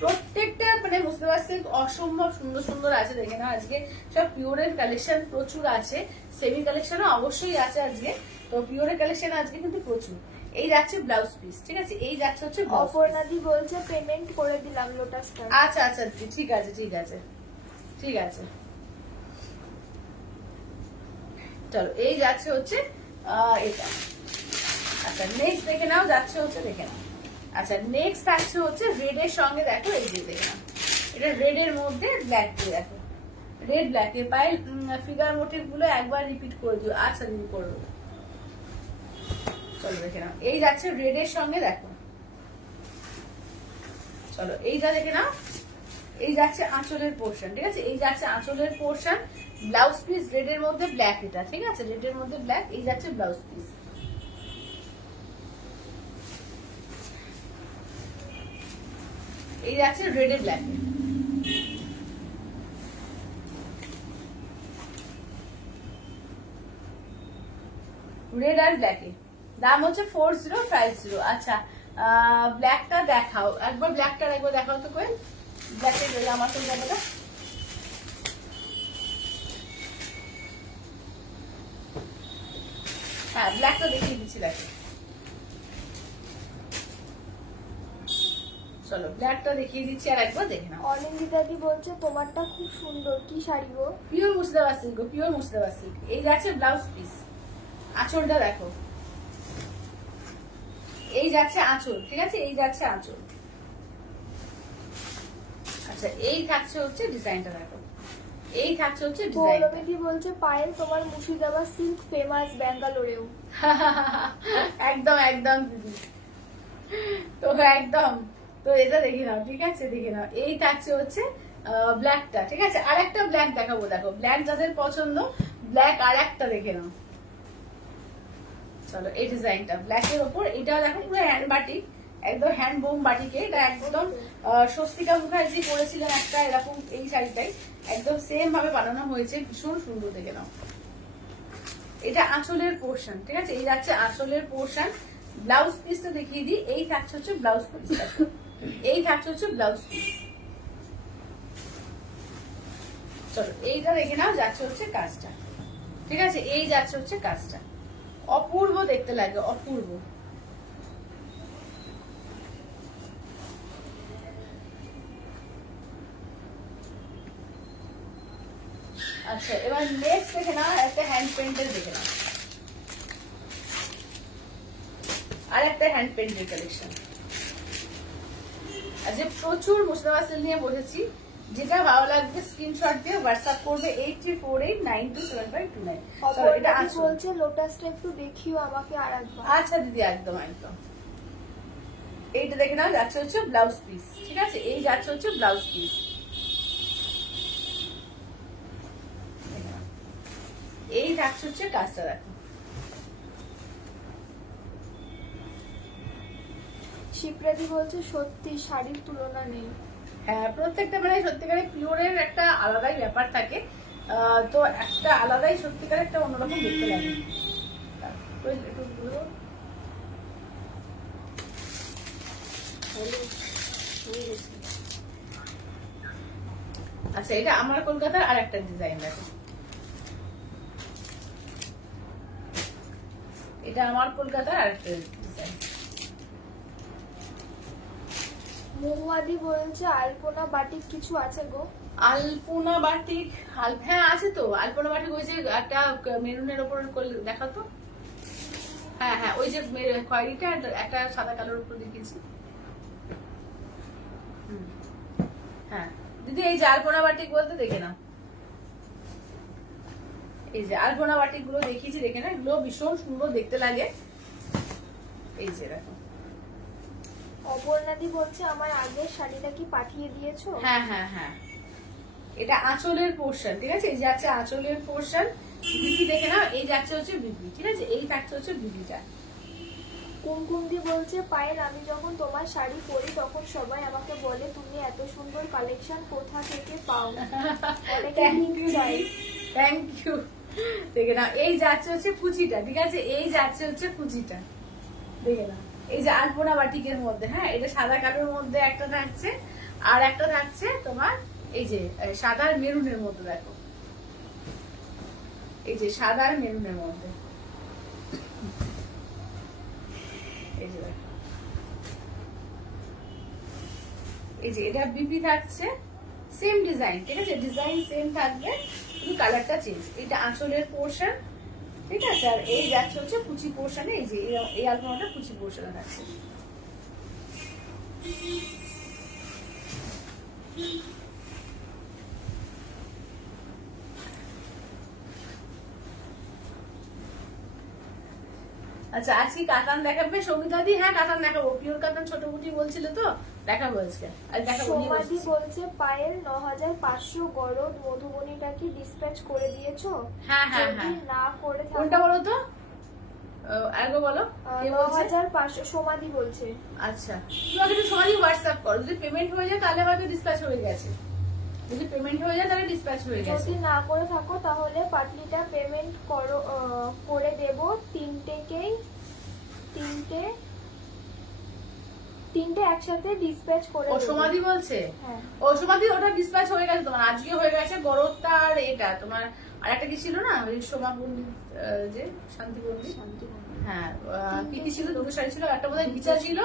প্রত্যেকটা মানে বুঝতে পারছি অসম্ভব সুন্দর সুন্দর আছে, দেখে নাও। আজকে সব পিওরের কালেকশন প্রচুর আছে, সেমি কালেকশনও অবশ্যই আছে আজকে, তো পিওরের কালেকশন আজকে কিন্তু প্রচুর। এই যাচ্ছে ব্লাউজ পিস, ঠিক আছে, এই যাচ্ছে হচ্ছে অপর্ণাদি বলছে পেমেন্ট করে দিলাম লোটাসটা। আচ্ছা আচ্ছা ঠিক আছে ঠিক আছে ঠিক আছে, চলো এই যাচ্ছে হচ্ছে এটা। আচ্ছা নেক্সট দেখে নাও, যাচ্ছে হচ্ছে দেখে নাও। আচ্ছা নেক্সট থাকছে হচ্ছে রেড এর সঙ্গে, দেখো এই যে দেখে নাও, এটা রেড এর মধ্যে ব্ল্যাক দিয়ে, দেখো রেড ব্ল্যাক এর পায়ে ফিগার মোটিভ গুলো একবার রিপিট করে দিও। আচ্ছা দিদি করবো, চলো দেখে নাও। এই যাচ্ছে রেড এর সঙ্গে, দেখো চলো এইটা দেখে নাও। এই যাচ্ছে আঁচলের পোর্শন, ঠিক আছে, এই যাচ্ছে আঁচলের পোর্শন, ব্লাউজ পিস রেড এর মধ্যে ব্ল্যাক, এটা ঠিক আছে, রেড এর মধ্যে ব্ল্যাক। এই যাচ্ছে ব্লাউজ পিস, এই যাচ্ছে রেড এর ব্ল্যাক, রেড আর ব্ল্যাকে দাম হচ্ছে 4050। আচ্ছা ব্ল্যাকটা দেখাও একবার, ব্ল্যাকটা একবার দেখাও তো কোয়েল, ব্ল্যাকের আমার তো জায়গাটা, হ্যাঁ ব্ল্যাকটা দেখিয়ে দিচ্ছি, দেখো চলো ব্ল্যাকটা দেখিয়ে দিচ্ছি আর একবার দেখে নাও। অনিন্দিতাদি বলছে তোমারটা খুব সুন্দর, কি শাড়ি গো? Pure Murshidabad silk, pure Murshidabad silk. এই যাচ্ছে ব্লাউজ পিস, আঁচলটা দেখো, এই যাচ্ছে আঁচল, ঠিক আছে, এই যাচ্ছে আঁচল। আচ্ছা এই থাকছে হচ্ছে ডিজাইনটা, দেখো এই থাকছে হচ্ছে ডিজাইন। পৌলমীদি বলছে পায়েল তোমার মুর্শিদাবাদ সিল্ক ফেমাস ব্যাঙ্গালোরেও। একদম একদম দিদি, তো একদম, তো এটা দেখে নাও, ঠিক আছে দেখে নাও। এই থাকছে হচ্ছে ব্ল্যাকটা, ঠিক আছে, আর একটা ব্ল্যাক দেখাবো, দেখো ব্ল্যাক যাদের পছন্দ, ব্ল্যাক আর একটা দেখে নাও। চলো এই ডিজাইনটা ব্ল্যাকের ওপর, এটাও দেখো পুরো হ্যান্ড বাটিক, একদম হ্যান্ড বোম বাটিকে, এটা একদম স্বস্তিকা মুখার্জি করেছিলেন একটা এরকম, এই শাড়িটাই একদম সেম ভাবে বানানো হয়েছে, ভীষণ সুন্দর, দেখে নাও। এটা আঁচলের পোর্শন, ঠিক আছে, এই যাচ্ছে আঁচলের পোর্শন। ব্লাউজ পিসটা দেখিয়ে দিই, এই থাকছে হচ্ছে ব্লাউজ পিস, এই থাকছে হচ্ছে ব্লাউজ পিস। চলো এইটা দেখে নাও, যাচ্ছে হচ্ছে কাজটা, ঠিক আছে, এই যাচ্ছে হচ্ছে কাজটা, অপূর্ব দেখতে লাগে, অপূর্ব। আচ্ছা এবার নেক্সট দেখে না একটা হ্যান্ড পেন্টের দেখে না, আর একটা হ্যান্ড পেন্টের কালেকশন। আজকে প্রচুর মুর্শিদাবাদ সিল্ক নিয়ে বসেছি, যেটা ভালো লাগবে স্ক্রিনশট দিয়ে হোয়াটসঅ্যাপ করবে 8348927529। চলো এটা অপর্ণাদি আঁচল। বলছে লোটাসটা একটু দেখিও আমাকে আর একবার। আচ্ছা দিদি একদম একদম। এইটা দেখে নাও, যাচ্ছে হচ্ছে ব্লাউজ পিস, ঠিক আছে? এই যাচ্ছে হচ্ছে ব্লাউজ পিস। এই যাচ্ছে হচ্ছে কাজটা দেখো। শিপ্রাদি বলছে সত্যি শাড়ির তুলনা নেই। হ্যাঁ প্রত্যেকটা মানে সত্যিকারের পিওরের একটা আলাদাই ব্যাপার থাকে, তো একটা আলাদাই সত্যিকারের একটা অন্যরকম দেখতে লাগে। একটু বলো। আচ্ছা এটা আমার কলকাতার আর একটা ডিজাইন দেখো, এটা আমার কলকাতার আর একটা ডিজাইন। মহুয়াদি বলছে আলপনা বাটিক কিছু আছে গো? আলপনা বাটিক, হ্যাঁ আছে তো। আলপনা বাটিক ওই যে একটা মেরুনের ওপর দেখা তো, হ্যাঁ হ্যাঁ ওই যে খয়েরিটা একটা সাদা কালোর উপর দেখিয়েছি। হ্যাঁ দিদি এই যে আলপনা বাটিক বলতে দেখে না, এই যে আলপনা বাটিক গুলো দেখিয়েছি, দেখে না, এগুলো ভীষণ সুন্দর দেখতে লাগে। এই যে দেখো। অপর্ণাদি বলছে আমার আগের শাড়িটা কি পাঠিয়ে দিয়েছো? হ্যাঁ হ্যাঁ হ্যাঁ এটা আঁচলের পোর্শন, ঠিক আছে? এই যাচ্ছে আঁচলের পোর্শন, বিবি দেখে না, এই যাচ্ছে হচ্ছে বিবি, ঠিক আছে? এই থাকছে হচ্ছে বিবিটা। কুমকুমদি বলছে পায়েল আমি যখন তোমার শাড়ি পরি তখন সবাই আমাকে বলে তুমি এত সুন্দর কালেকশন কোথা থেকে পাও। অনেকে লিংক চাই। Thank you. দেখে না এই যাচ্ছে হচ্ছে কুচিটা, ঠিক আছে? এই যাচ্ছে হচ্ছে কুচিটা, দেখে না। এই যে আলপনা বাটিকের মধ্যে, হ্যাঁ এটা সাদা কালোর মধ্যে একটা থাকছে, আর একটা থাকছে তোমার এই যে সাদা আর মেরুনের মধ্যে দেখো, এই যে সাদা আর মেরুনের মধ্যে, এই যে দেখো, এই যে এটা বিপি থাকছে, সেম ডিজাইন, ঠিক আছে? ডিজাইন সেম থাকবে, শুধু কালারটা চেঞ্জ। এটা আঁচলের পোর্শন, ঠিক আছে? আর এই যাচ্ছে হচ্ছে কুচি পোর্শনে, এই যে এই আলপনাটা কুচি পোর্শনে থাকছে। আচ্ছা আজকে কাতান দেখাবে সৌমিতা দি? হ্যাঁ কাতান দেখাবো, পিওর কাতান ছোট বুটি বলছিল তো, দেখাবো আজকে। আর দেখাবো। সোমাদি বলছে পায়েল 9500 গরদ মধুবনীটা কি ডিসপ্যাচ করে দিয়েছো? হ্যাঁ হ্যাঁ যদি হ্যাঁ না করে কোনটা বলো তো, আরেকবার বলো। কে বলছে? 9500 সোমাদি বলছে। আচ্ছা তুমি আমাকে একটু সময় হোয়াটসঅ্যাপ করো, যদি পেমেন্ট হয়ে যায় তাহলে হয়তো ডিসপ্যাচ হয়ে গেছে, যদি পেমেন্ট হয়ে যায় তাহলে ডিসপ্যাচ হয়ে গেছে। যদি না করে থাকো তাহলে পাটলিটা পেমেন্ট করো, করে দেব। তিনটে একসাথে ডিসপ্যাচ করে ও দেব। সমাধি বলছে, হ্যাঁ ও সমাধি ওটা ডিসপ্যাচ হয়ে গেছে তোমার, আজকে হয়ে গেছে। গরদটা আর এটা তোমার আর একটা কি ছিল না, ওই সোমা পন্ডিত যে শান্তি পন্ডিত, হ্যাঁ পিটি ছিল, দুটো শাড়ি ছিল, একটা বোধহয় বিচা ছিল,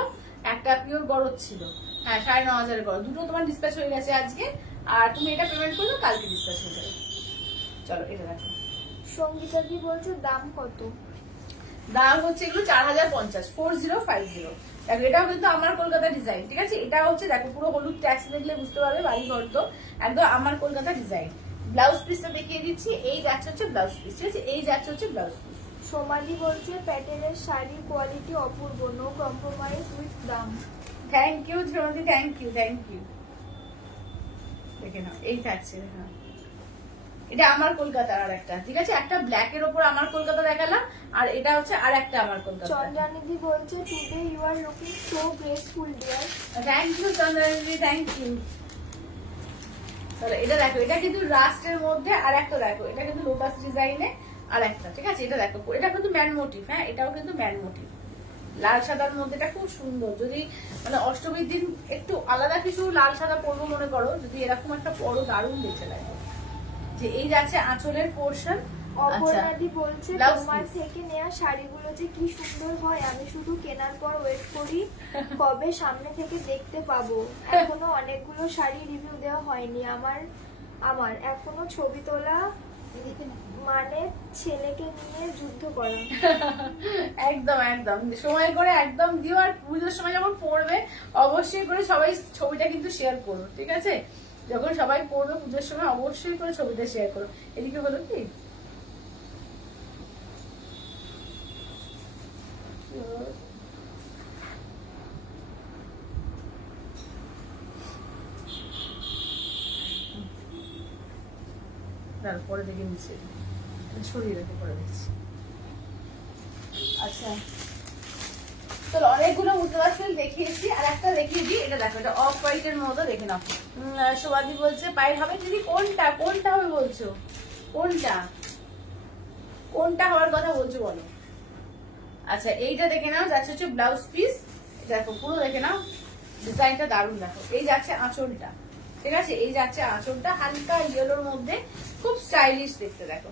একটা পিওর গরদ ছিল। হ্যাঁ 9500 গরদ, দুটো তোমার ডিসপ্যাচ হয়ে গেছে আজকে। আর তুমি এটা পেমেন্ট করলে কালকে ডিসপ্যাচ হয়ে যাবে। চলো এটা দেখো। সঙ্গীতা দি বলছে দাম কত? দাম হচ্ছে এগুলো 4050, 4050। দেখো এটাও কিন্তু আমার কলকাতা ডিজাইন, ঠিক আছে? এটা হচ্ছে দেখো পুরো হলুদ ট্যাক্স দেখলে বুঝতে পারবে বাড়ি ঘর তো একদম আমার কলকাতা ডিজাইন। ব্লাউজ পিসটা দেখিয়ে দিচ্ছি, এই যাচ্ছে হচ্ছে ব্লাউজ পিস, ঠিক আছে? এই যাচ্ছে হচ্ছে ব্লাউজ পিস। সোমালি বলছে প্যাটেলের শাড়ির কোয়ালিটি অপূর্ব, নো কম্প্রোমাইজ উইথ দাম। Thank you Shrimati, thank you thank you. দেখে নাও এই থাকছে, দেখো এটা আমার কলকাতার আর একটা, ঠিক আছে? একটা ব্ল্যাক এর উপর আমার কলকাতা দেখালাম, আর এটা হচ্ছে আর একটা আমার কলকাতা। চন্দ্রানিধি বলছে today you are looking so graceful dear. Thank you Chandranidhi, thank you. চলো এটা দেখো, এটা কিন্তু রাস্টের মধ্যে, আর একটা দেখো এটা কিন্তু লোটাস ডিজাইনে আর একটা, ঠিক আছে? এটা দেখো এটা কিন্তু ম্যান মোটিভ, হ্যাঁ এটাও কিন্তু ম্যান মোটিভ, লাল সাদার মধ্যে। এটা খুব সুন্দর, যদি মানে অষ্টমীর দিন একটু আলাদা কিছু লাল সাদা পরবো মনে করো, যদি এরকম একটা বড় দারুণ দেখতে লাগে। যে এই যাচ্ছে আঁচলের পোর্শন। অপর্ণাদি বলছে Blouse তোমার piece। থেকে নেওয়া শাড়িগুলো যে কি সুন্দর হয়, আমি শুধু কেনার পর ওয়েট করি কবে সামনে থেকে দেখতে পাবো। এখনো অনেকগুলো শাড়ি রিভিউ দেওয়া হয়নি আমার এখনো ছবি তোলা মানে ছেলেকে নিয়ে যুদ্ধ করা। একদম একদম সময় করে একদম দিও, আর পুজোর সময় যখন পড়বে অবশ্যই করে সবাই ছবিটা কিন্তু শেয়ার করো, ঠিক আছে? যখন সবাই পড়বে পুজোর সময় অবশ্যই করে ছবিটা শেয়ার করো। এদিকে হলো কি তারপরে দেখে নিচ্ছে, সরিয়ে রেখে পরে দিচ্ছি। আচ্ছা চলো, অনেকগুলো বুঝতে পারছি দেখিয়েছি, আর একটা দেখিয়ে দিই। এটা দেখো, এটা অফ হোয়াইটের মতো, দেখে নাও। সোমাদি বলছে পায়ের হবে দিদি, কোনটা কোনটা হবে বলছো? কোনটা কোনটা হওয়ার কথা বলছো বলো? আচ্ছা এইটা দেখে নাও, যাচ্ছে হচ্ছে ব্লাউজ পিস। দেখো পুরো দেখে নাও, ডিজাইনটা দারুণ। দেখো এই যাচ্ছে আঁচলটা, ঠিক আছে? এই যাচ্ছে আঁচলটা হালকা ইয়েলোর মধ্যে, খুব স্টাইলিশ দেখতে। দেখো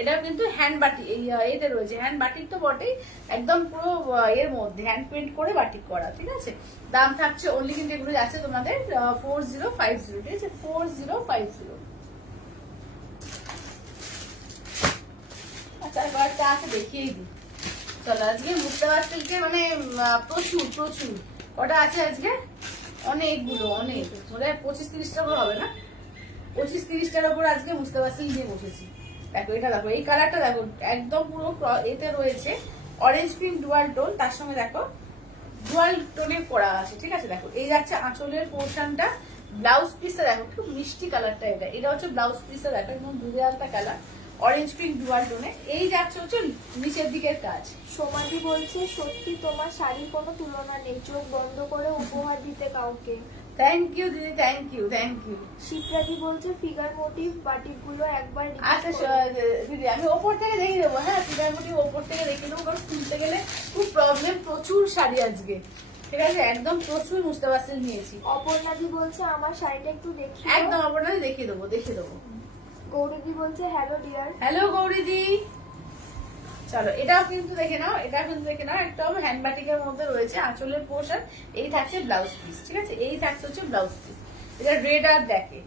এটা কিন্তু হ্যান্ড বাটি, এই এতে রয়েছে হ্যান্ড বাটিক তো বটেই, একদম পুরো এর মধ্যে হ্যান্ড পেন্ট করে বাটিক করা, ঠিক আছে? দাম থাকছে অনলি কিন্তু এগুলো যাচ্ছে তোমাদের 4050, ঠিক আছে? 4050। আচ্ছা কয়েকটা আছে দেখিয়েই দিই। চলো আজকে মুক্তাবাদ সিল্কে মানে প্রচুর প্রচুর ওটা আছে আজকে, অনেকগুলো, অনেক, ওটা 25-30টার উপর হবে না, 25-30টার উপর আজকে মুক্তাবাদ সিল্ক দিয়ে বসেছি। দেখো এটা দেখো, এই কালারটা দেখো, একদম পুরো এতে রয়েছে অরেঞ্জ পিঙ্ক ডুয়াল টোন, তার সঙ্গে দেখো ডুয়াল টোনে করা আছে, ঠিক আছে? দেখো এই যাচ্ছে আঁচলের পোর্শনটা, ব্লাউজ পিসটা দেখো খুব মিষ্টি কালারটা, এটা এটা হচ্ছে ব্লাউজ পিসটা দেখো, একদম দুধে আলতা কালার, অরেঞ্জ পিঙ্ক ডুয়াল টোনে। এই যাচ্ছে হচ্ছে নিচের দিকের কাজ। সোমাদি বলছে সত্যি তোমার শাড়ির কোনো তুলনা নেই, চোখ বন্ধ করে উপহার দিতে কাউকে। থ্যাংক ইউ দিদি, থ্যাংক ইউ থ্যাংক ইউ। শিপ্রাদি বলছে ফিগার মোটিভ বাটিক গুলো একবার repeat আচ্ছা করো। দিদি আমি ওপর থেকে দেখিয়ে দেবো, হ্যাঁ ফিগার মোটিভ ওপর থেকে দেখিয়ে দেবো, কারণ খুলতে গেলে খুব প্রবলেম, প্রচুর শাড়ি আজকে, ঠিক আছে? একদম প্রচুর বুঝতে পারছি নিয়েছি। অপর্ণাদি বলছে আমার শাড়িটা একটু দেখি। একদম আপনাদের দেখিয়ে দেবো, দেখিয়ে দেবো। গৌরীদি বলছে হ্যালো ডিয়ার। হ্যালো গৌরীদি। চলো এটাও কিন্তু দেখে নাও, এটা কিন্তু দেখে নাও, একদম হ্যান্ড বাটিকের মধ্যে রয়েছে আঁচলের পোর্শন। এই থাকছে ব্লাউজ পিস, ঠিক আছে? এই থাকছে হচ্ছে ব্লাউজ পিস, এটা রেড আর ব্ল্যাকে।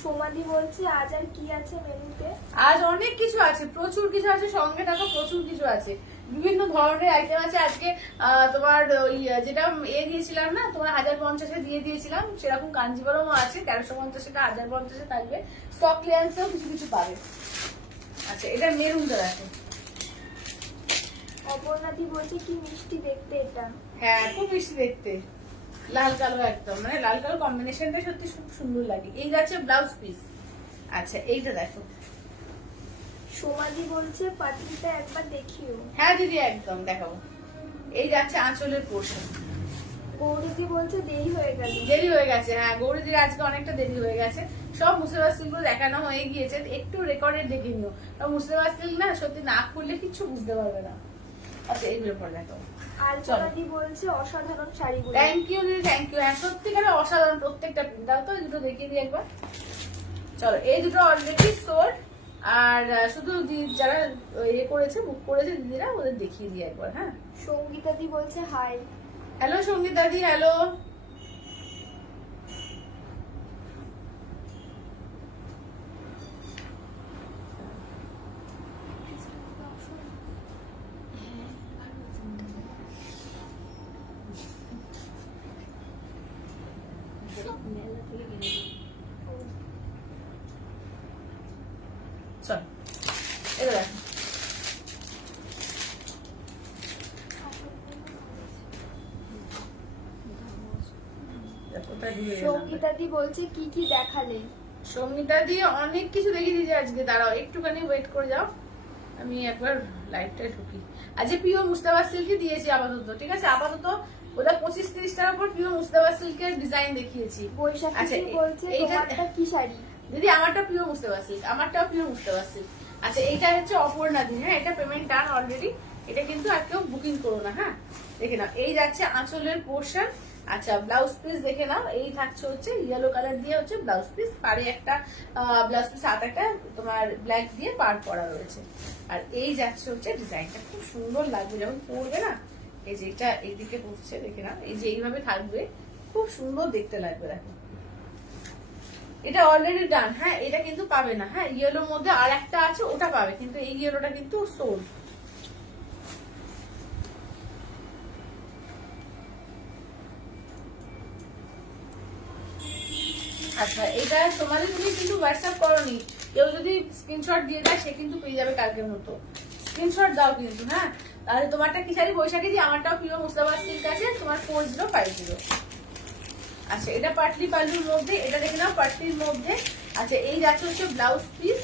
সোমাদি বলছে আজ আর কি আছে মেনুতে? আজ অনেক কিছু আছে, প্রচুর কিছু আছে, সঙ্গে থাকো প্রচুর কিছু আছে, বিভিন্ন ধরনের আইটেম আছে আজকে। তোমার ওই যেটা দিয়েছিলাম না, তোমার 1050-এ দিয়ে দিয়েছিলাম, সেরকম কাঞ্জিবরমও আছে 1350, 1050-এ থাকবে। স্টক ক্লিয়ারেন্সেও কিছু কিছু পাবে। আচ্ছা এটা মেরুনটা দেখো, অপর্ণাদি বলছে কি মিষ্টি দেখতে এটা। হ্যাঁ খুব মিষ্টি দেখতে, লাল কালো একদম, মানে লাল কালো কম্বিনেশনটা সত্যি খুব সুন্দর লাগে। এই যাচ্ছে ব্লাউজ পিস। আচ্ছা এইটা দেখো, সোমাদি বলছে পাটিটা একবার দেখিও। হ্যাঁ দিদি একদম দেখাবো। এই যাচ্ছে আঁচলের পোর্শন। গৌরীদি বলছে দেরি হয়ে গেল। দেরি হয়ে গেছে, হ্যাঁ গৌরীদির আজকে অনেকটা দেরি হয়ে গেছে। সব মুর্শিদাবাদ সিল্ক গুলো দেখানো হয়ে গিয়েছে, একটু রেকর্ডেড দেখে নিও, কারণ মুর্শিদাবাদ সিল্ক না সত্যি না খুললে কিছু বুঝতে পারবে না। আচ্ছা এইগুলো পরে দেখো। আলপনাদি বলছে অসাধারণ শাড়িগুলো। থ্যাংক ইউ দিদি, থ্যাংক ইউ। হ্যাঁ সত্যিকারে অসাধারণ প্রত্যেকটা প্রিন্ট। দাও তো দুটো দেখিয়ে দিই একবার। চলো এই দুটো অলরেডি সোল্ড, আর শুধু যারা ইয়ে করেছে, বুক করেছে দিদিরা, ওদের দেখিয়ে দিই একবার। হ্যাঁ সঙ্গীতাদি বলছে হাই। হ্যালো সঙ্গীত দাদি, হ্যালো। চল এটা দেখো, সঙ্গীতাদি বলছে কি কি দেখালে? সঙ্গীতা দিয়ে অনেক কিছু দেখিয়ে দিয়েছে আজকে, দাঁড়াও একটুখানি ওয়েট করে যাও, আমি একবার লাইভটা ঢুকি। আজকে পিওর মুস্তাবাদ সিল্কই দিয়েছি আপাতত, ঠিক আছে? আপাতত ওটা 25-30 টাকার উপর পিওর মুস্তাবাদ সিল্কের ডিজাইন দেখিয়েছি। বৈশাখী বলছে তোমারটা কি শাড়ি? দিদি আমারটা পিওর মুস্তাবাদ সিল্ক, আমারটাও পিওর মুস্তাবাদ সিল্ক। আচ্ছা এইটা হচ্ছে অপর্ণা দিন, হ্যাঁ এটা পেমেন্ট ডান অলরেডি, এটা কিন্তু আর কেউ বুকিং করো না। হ্যাঁ দেখে নাও, এই যাচ্ছে আঁচলের পোর্শন। আচ্ছা ব্লাউজ পিস দেখে নাও, এই থাকছে হচ্ছে ইয়েলো কালার দিয়ে হচ্ছে ব্লাউজ পিস, পারে একটা ব্লাউজ পিস হাতে একটা তোমার ব্ল্যাক দিয়ে পার করা রয়েছে। আর এই যাচ্ছে হচ্ছে ডিজাইনটা, খুব সুন্দর লাগবে যখন পরবে না। এই যে এটা এইদিকে পড়ছে দেখে নাও, এই যে এইভাবে থাকবে, খুব সুন্দর দেখতে লাগবে। দেখো এটা অলরেডি ডান। হ্যাঁ, এটা কিন্তু পাবে না। হ্যাঁ, ইয়েলোর মধ্যে আর একটা আছে, ওটা পাবে, কিন্তু এই ইয়েলোটা কিন্তু সোল্ড। আচ্ছা, এটা তোমাদের তুমি কিন্তু হোয়াটসঅ্যাপ করোনি, কেউ যদি স্ক্রিনশট দিয়ে দেয় সে কিন্তু পেয়ে যাবে কালকের মতো। স্ক্রিনশট দাও কিন্তু। হ্যাঁ, তাহলে তোমারটা কি শাড়ি? বৈশাখী দিয়ে আমারটাও পিওর মুস্তাবাদ সিল্ক আছে, তোমার 4050। আচ্ছা, এটা পাটলি পাল্লুর মধ্যে, এটা দেখে নাও পাটলির মধ্যে। আচ্ছা, এই যাচ্ছে হচ্ছে ব্লাউজ পিস,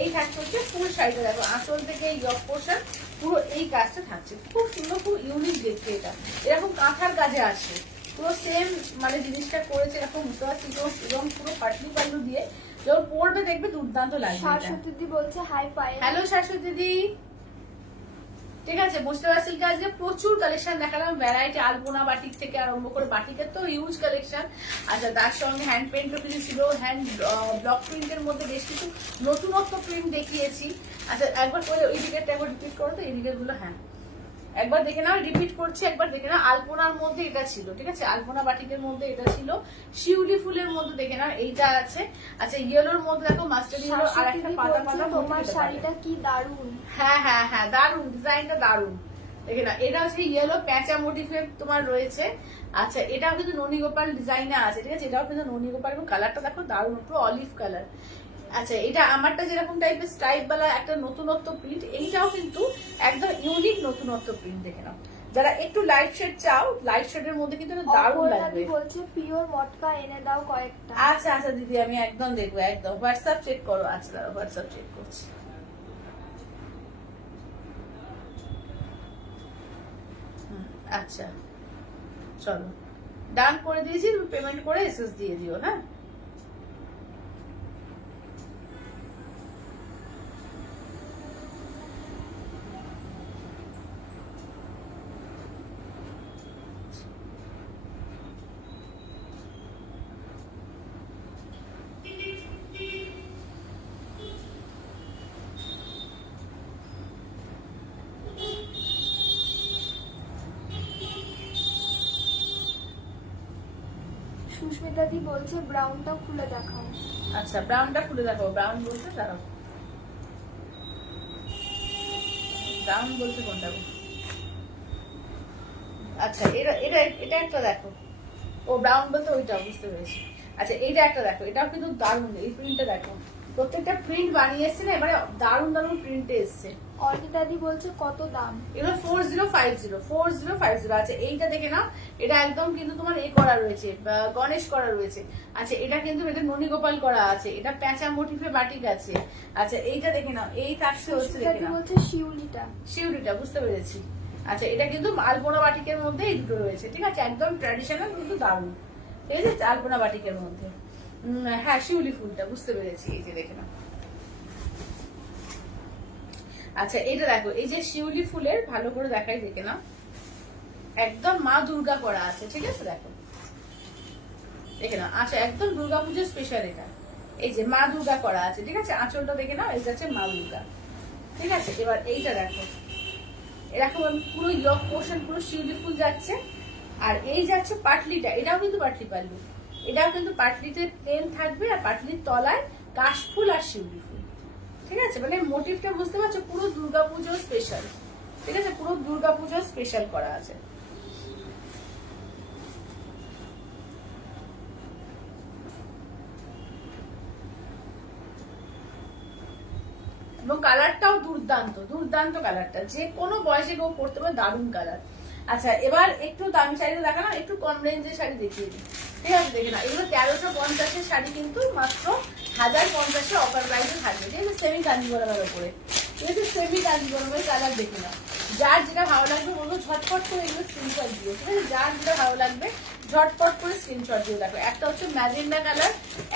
এই থাকছে হচ্ছে ফুল শাড়িটা। দেখো আঁচল থেকে এই ইয়ক পোর্শন পুরো এই কাজটা থাকছে, খুব সুন্দর, খুব ইউনিক দেখতে। এটা এরকম কাঁথার কাজে আসে, পুরো সেম মানে জিনিসটা করেছে এরকম মুস্তাবাদ সিল্ক এবং পুরো পাটলি পাল্লু দিয়ে। যখন পরবে দেখবে দুর্দান্ত লাগবে। শাশ্বতী দিদি বলছে হাই পায়েল। হ্যালো শাশ্বতী দিদি, ঠিক আছে। মুস্তাবাদ সিল্কে আজকে প্রচুর কালেকশন দেখালাম, ভ্যারাইটি, আলপনা বাটিক থেকে আরম্ভ করে, বাটিকের তো হিউজ কালেকশন। আচ্ছা, তার সঙ্গে হ্যান্ড পেন্টও কিছু ছিল, হ্যান্ড ব্লক প্রিন্টের মধ্যে বেশ কিছু নতুনত্ব প্রিন্ট দেখিয়েছি। আচ্ছা, একবার করে ওই দিকেরটা একবার রিপিট করো তো, এই দিকের গুলো। হ্যাঁ, একবার দেখে নাও, রিপিট করছি, একবার দেখে নাও। আলপনার মধ্যে এটা ছিল, ঠিক আছে, আলপনা বাটিকের মধ্যে এটা ছিল। শিউলি ফুলের মধ্যে দেখে নাও এইটা আছে। আচ্ছা, ইয়েলোর মধ্যে দেখো মাস্টার্ড ইয়েলো আর একটা পাতা পাতা। তোমার শাড়িটা কি দারুন। হ্যাঁ হ্যাঁ হ্যাঁ, দারুন, ডিজাইনটা দারুন। দেখে না, এটা হচ্ছে ইয়েলো প্যাঁচা মোটিফের তোমার রয়েছে। আচ্ছা, এটাও কিন্তু ননী গোপাল ডিজাইনে আছে, ঠিক আছে, এটাও কিন্তু ননী গোপাল, এবং কালারটা দেখো দারুন, পুরো অলিভ কালার। আচ্ছা, এটা আমারটা যেরকম টাইপের স্ট্রাইপ वाला একটা নতুনত্ব প্রিন্ট, এইটাও কিন্তু একদম ইউনিক নতুনত্ব প্রিন্ট। দেখে নাও, যারা একটু লাইট শেড চাও, লাইট শেডের মধ্যে কিন্তু দারুণ লাগবে। বলছে পিওর মটকা এনে দাও কয়েকটা। আচ্ছা আচ্ছা দিদি, আমি একদম দেখবো, একদম। হোয়াটসঅ্যাপ চেক করো। আচ্ছা, দাঁড়াও, হোয়াটসঅ্যাপ চেক করছি। আচ্ছা, চলো, ডান করে দিয়েছি, তুমি পেমেন্ট করে এসএস দিয়ে দিও। হ্যাঁ, সুস্মিতা দি বলছে ব্রাউনটা খুলে দেখাও। আচ্ছা, ব্রাউনটা খুলে দেখো। ব্রাউন বলতে দাঁড়াও, ব্রাউন বলতে কোনটা গো? আচ্ছা, এটা এটা এটা একটা দেখো। ও, ব্রাউন বলতে ওইটা, বুঝতে পেরেছি। আচ্ছা, এইটা একটা দেখো, এটাও কিন্তু দারুণ। এই প্রিন্টটা দেখো, প্রত্যেকটা প্রিন্ট বানিয়ে এসছে না, এবারে দারুণ দারুণ প্রিন্টে এসছে। অর্পিতা দি বলছে কত দাম? এগুলো 4050। আচ্ছা, এইটা দেখে নাও, এটা একদম কিন্তু তোমার এ করা রয়েছে, গণেশ করা রয়েছে। আচ্ছা, এটা কিন্তু এটা ননী গোপাল করা আছে, এটা প্যাঁচা মোটিফে বাটিক আছে। আচ্ছা, এইটা দেখে নাও, এই থাকছে হচ্ছে, দেখে নাও বলছে শিউলিটা। শিউরিটা, বুঝতে পেরেছি। আচ্ছা, এটা কিন্তু আলপনা বাটিকের মধ্যে এই দুটো রয়েছে, ঠিক আছে, একদম ট্র্যাডিশনাল কিন্তু দারুণ, ঠিক আছে, আলপনা বাটিকের মধ্যে। হ্যাঁ, শিউলি ফুলটা, বুঝতে পেরেছি। এই যে দেখে নাও। আচ্ছা, এটা দেখো, এই যে শিউলি ফুলের, ভালো করে দেখাই, দেখে নাও, একদম মা দুর্গা করা আছে, ঠিক আছে, দেখো, দেখে নাও। আচ্ছা, একদম দুর্গাপুজোর স্পেশাল এটা, এই যে মা দুর্গা করা আছে, ঠিক আছে, আঁচলটা দেখে নাও, এই যাচ্ছে মা দুর্গা, ঠিক আছে। এবার এইটা দেখো, এরকম পুরো ইয়ক পোর্শন পুরো শিউলি ফুল যাচ্ছে, আর এই যাচ্ছে পাটলিটা, এটাও কিন্তু পাটলি পাল্লু, এটাও কিন্তু পাটলিতে প্লেন থাকবে, আর পাটলির তলায় কাশফুল আর শিউলি ফুল, ঠিক আছে, মানে মোটিভটা বুঝতে পারছো, পুরো দুর্গাপুজোর স্পেশাল, ঠিক আছে, পুরো দুর্গাপুজোর স্পেশাল করা আছে। এবং কালারটাও দুর্দান্ত, দুর্দান্ত কালারটা, যে কোনো বয়সে কেউ পড়তে পারে, দারুণ কালার। আচ্ছা, এবার একটু দামি শাড়িটা দেখানো, একটু কম রেঞ্জের শাড়ি দেখিয়ে দিই, ঠিক আছে, দেখে না, এগুলো 1350-এর শাড়ি কিন্তু মাত্র 1050-এ অফার প্রাইসে থাকবে, ঠিক আছে, সেমি কাঞ্জিবরমের উপরে, ঠিক আছে, সেমি কাঞ্জিবরমের কালার দেখে নাও। যার যেটা ভালো লাগবে বলবো ঝটপট করে এগুলো স্ক্রিনশট দিও, ঠিক আছে, যার যেটা ভালো লাগবে ঝটপট করে স্ক্রিনশট দিয়ে রাখো। একটা হচ্ছে ম্যাজেন্ডা কালার,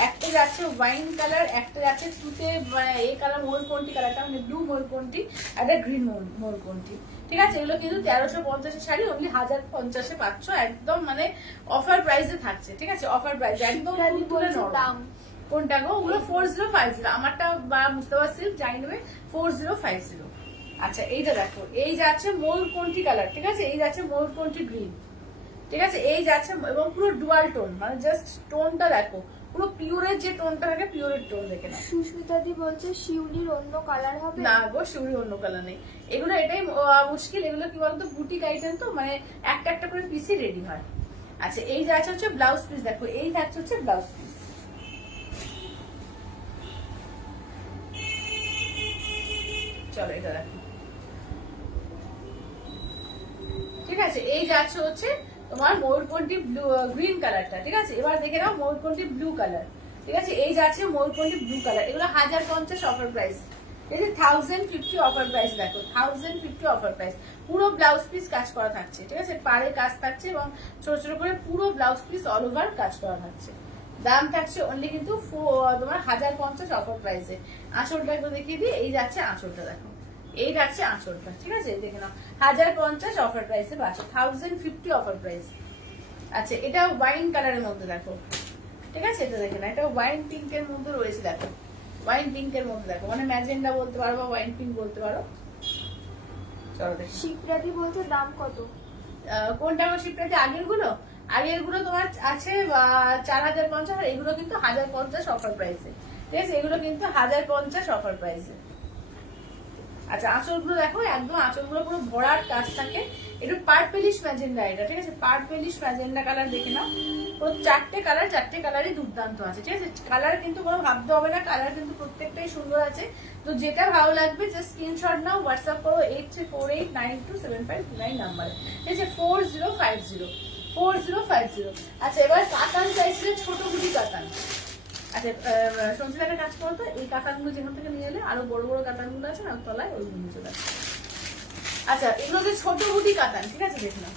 একটা যাচ্ছে ওয়াইন কালার, একটা যাচ্ছে তুতে মানে এই কালার মোরকন্টি কালারটা, মানে ব্লু মোরকন্টি, একটা গ্রিন মোরকন্টি, ঠিক আছে, এগুলো কিন্তু 1350-এর শাড়ি অনলি 1050-এ পাচ্ছ, একদম মানে অফার প্রাইসে থাকছে, ঠিক আছে, অফার প্রাইস একদম তুলে দাম। কোনটা গো? ওগুলো 4050, আমারটা বা মুস্তাবাদ সিল্ক যাই নেবে 4050। আচ্ছা, এইটা দেখো, এই যাচ্ছে মোরকন্টি কালার, ঠিক আছে, এই যাচ্ছে মোরকন্টি গ্রিন, ঠিক আছে, এই যাচ্ছে, এবং পুরো ডুয়াল টোন, মানে জাস্ট টোনটা দেখো, পুরো পিওরের যে টোনটা থাকে পিওরের টোন দেখে নাও। সুস্মিতা দি বলছে শিউলির অন্য কালার হবে না গো, শিউরি অন্য কালার নেই। এগুলো এটাই মুশকিল, এগুলো কি বলতো বুটিক আইটেম তো, মানে একটা একটা করে পিসই রেডি হয়। আচ্ছা এই যে আছে হচ্ছে ব্লাউজ পিস, দেখো এই থাকছে হচ্ছে ব্লাউজ পিস। চলো এটা দেখো, ঠিক আছে। এই যাচ্ছে হচ্ছে তোমার ময়ূরকণ্ঠী ব্লু গ্রিন কালারটা, ঠিক আছে। এবার দেখে নাও ময়ূরকণ্ঠী ব্লু কালার, ঠিক আছে। এই যাচ্ছে ময়ূরকণ্ঠী ব্লু কালার, এগুলো 1050 অফার প্রাইস, এই যে 1050 অফার প্রাইস, দেখো 1050 অফার প্রাইস। পুরো ব্লাউজ পিস কাজ করা থাকছে, ঠিক আছে। পাড়ে কাজ থাকছে এবং ছোট ছোট করে পুরো ব্লাউজ পিস অল ওভার কাজ করা থাকছে। দাম থাকছে অনলি কিন্তু তোমার 1050 অফার প্রাইসে। আঁচলটা একটু দেখিয়ে দিই, এই যাচ্ছে আঁচলটা, দেখো এই যাচ্ছে আঁচলটা, ঠিক আছে। দেখে নাও 1050 অফার প্রাইসে পাচ্ছ, 1050 অফার প্রাইস। আচ্ছা এটা ওয়াইন কালারের মধ্যে দেখো, ঠিক আছে। এটা দেখে না, এটা ওয়াইন পিঙ্কের মধ্যে রয়েছে, দেখো ওয়াইন পিঙ্কের মধ্যে দেখো, মানে ম্যাজেন্ডা বলতে পারো বা ওয়াইন পিঙ্ক বলতে পারো। চলো দেখি শিপ্রাদি বলছে দাম কত? কোনটা আমার শিপটাতে? আগের গুলো তোমার আছে 4050, আর এগুলো কিন্তু 1050 অফার প্রাইসে, ঠিক আছে। এগুলো কিন্তু 1050 অফার প্রাইসে। আচ্ছা আঁচলগুলো দেখো, একদম আঁচলগুলো পুরো ভরার কাজ থাকে, একটু পার্পেলিশ ম্যাজেন্ডা এটা, ঠিক আছে। পার্পেলিশ ম্যাজেন্ডা কালার দেখে নাও, পুরো চারটে কালারই দুর্দান্ত আছে, ঠিক আছে। কালার কিন্তু কোনো ভাবতে হবে না, কালার কিন্তু প্রত্যেকটাই সুন্দর আছে। তো যেটা ভালো লাগবে জাস্ট স্ক্রিনশট নাও, হোয়াটসঅ্যাপ করো 8348927529 নাম্বারে, ঠিক আছে। 4050। আচ্ছা এবার কাতান চাইছিলে, ছোট গুটি কাতান। আচ্ছা সঞ্চিতা একটা কাজ করো তো, এই কাতানগুলো যেখান থেকে নিয়ে এলে, আরো বড় বড় কাতানগুলো আছে না তলায়, ওইগুলো নিয়ে চলে আসবে। আচ্ছা এগুলো যে ছোট গুটি কাতান, ঠিক আছে। দেখলাম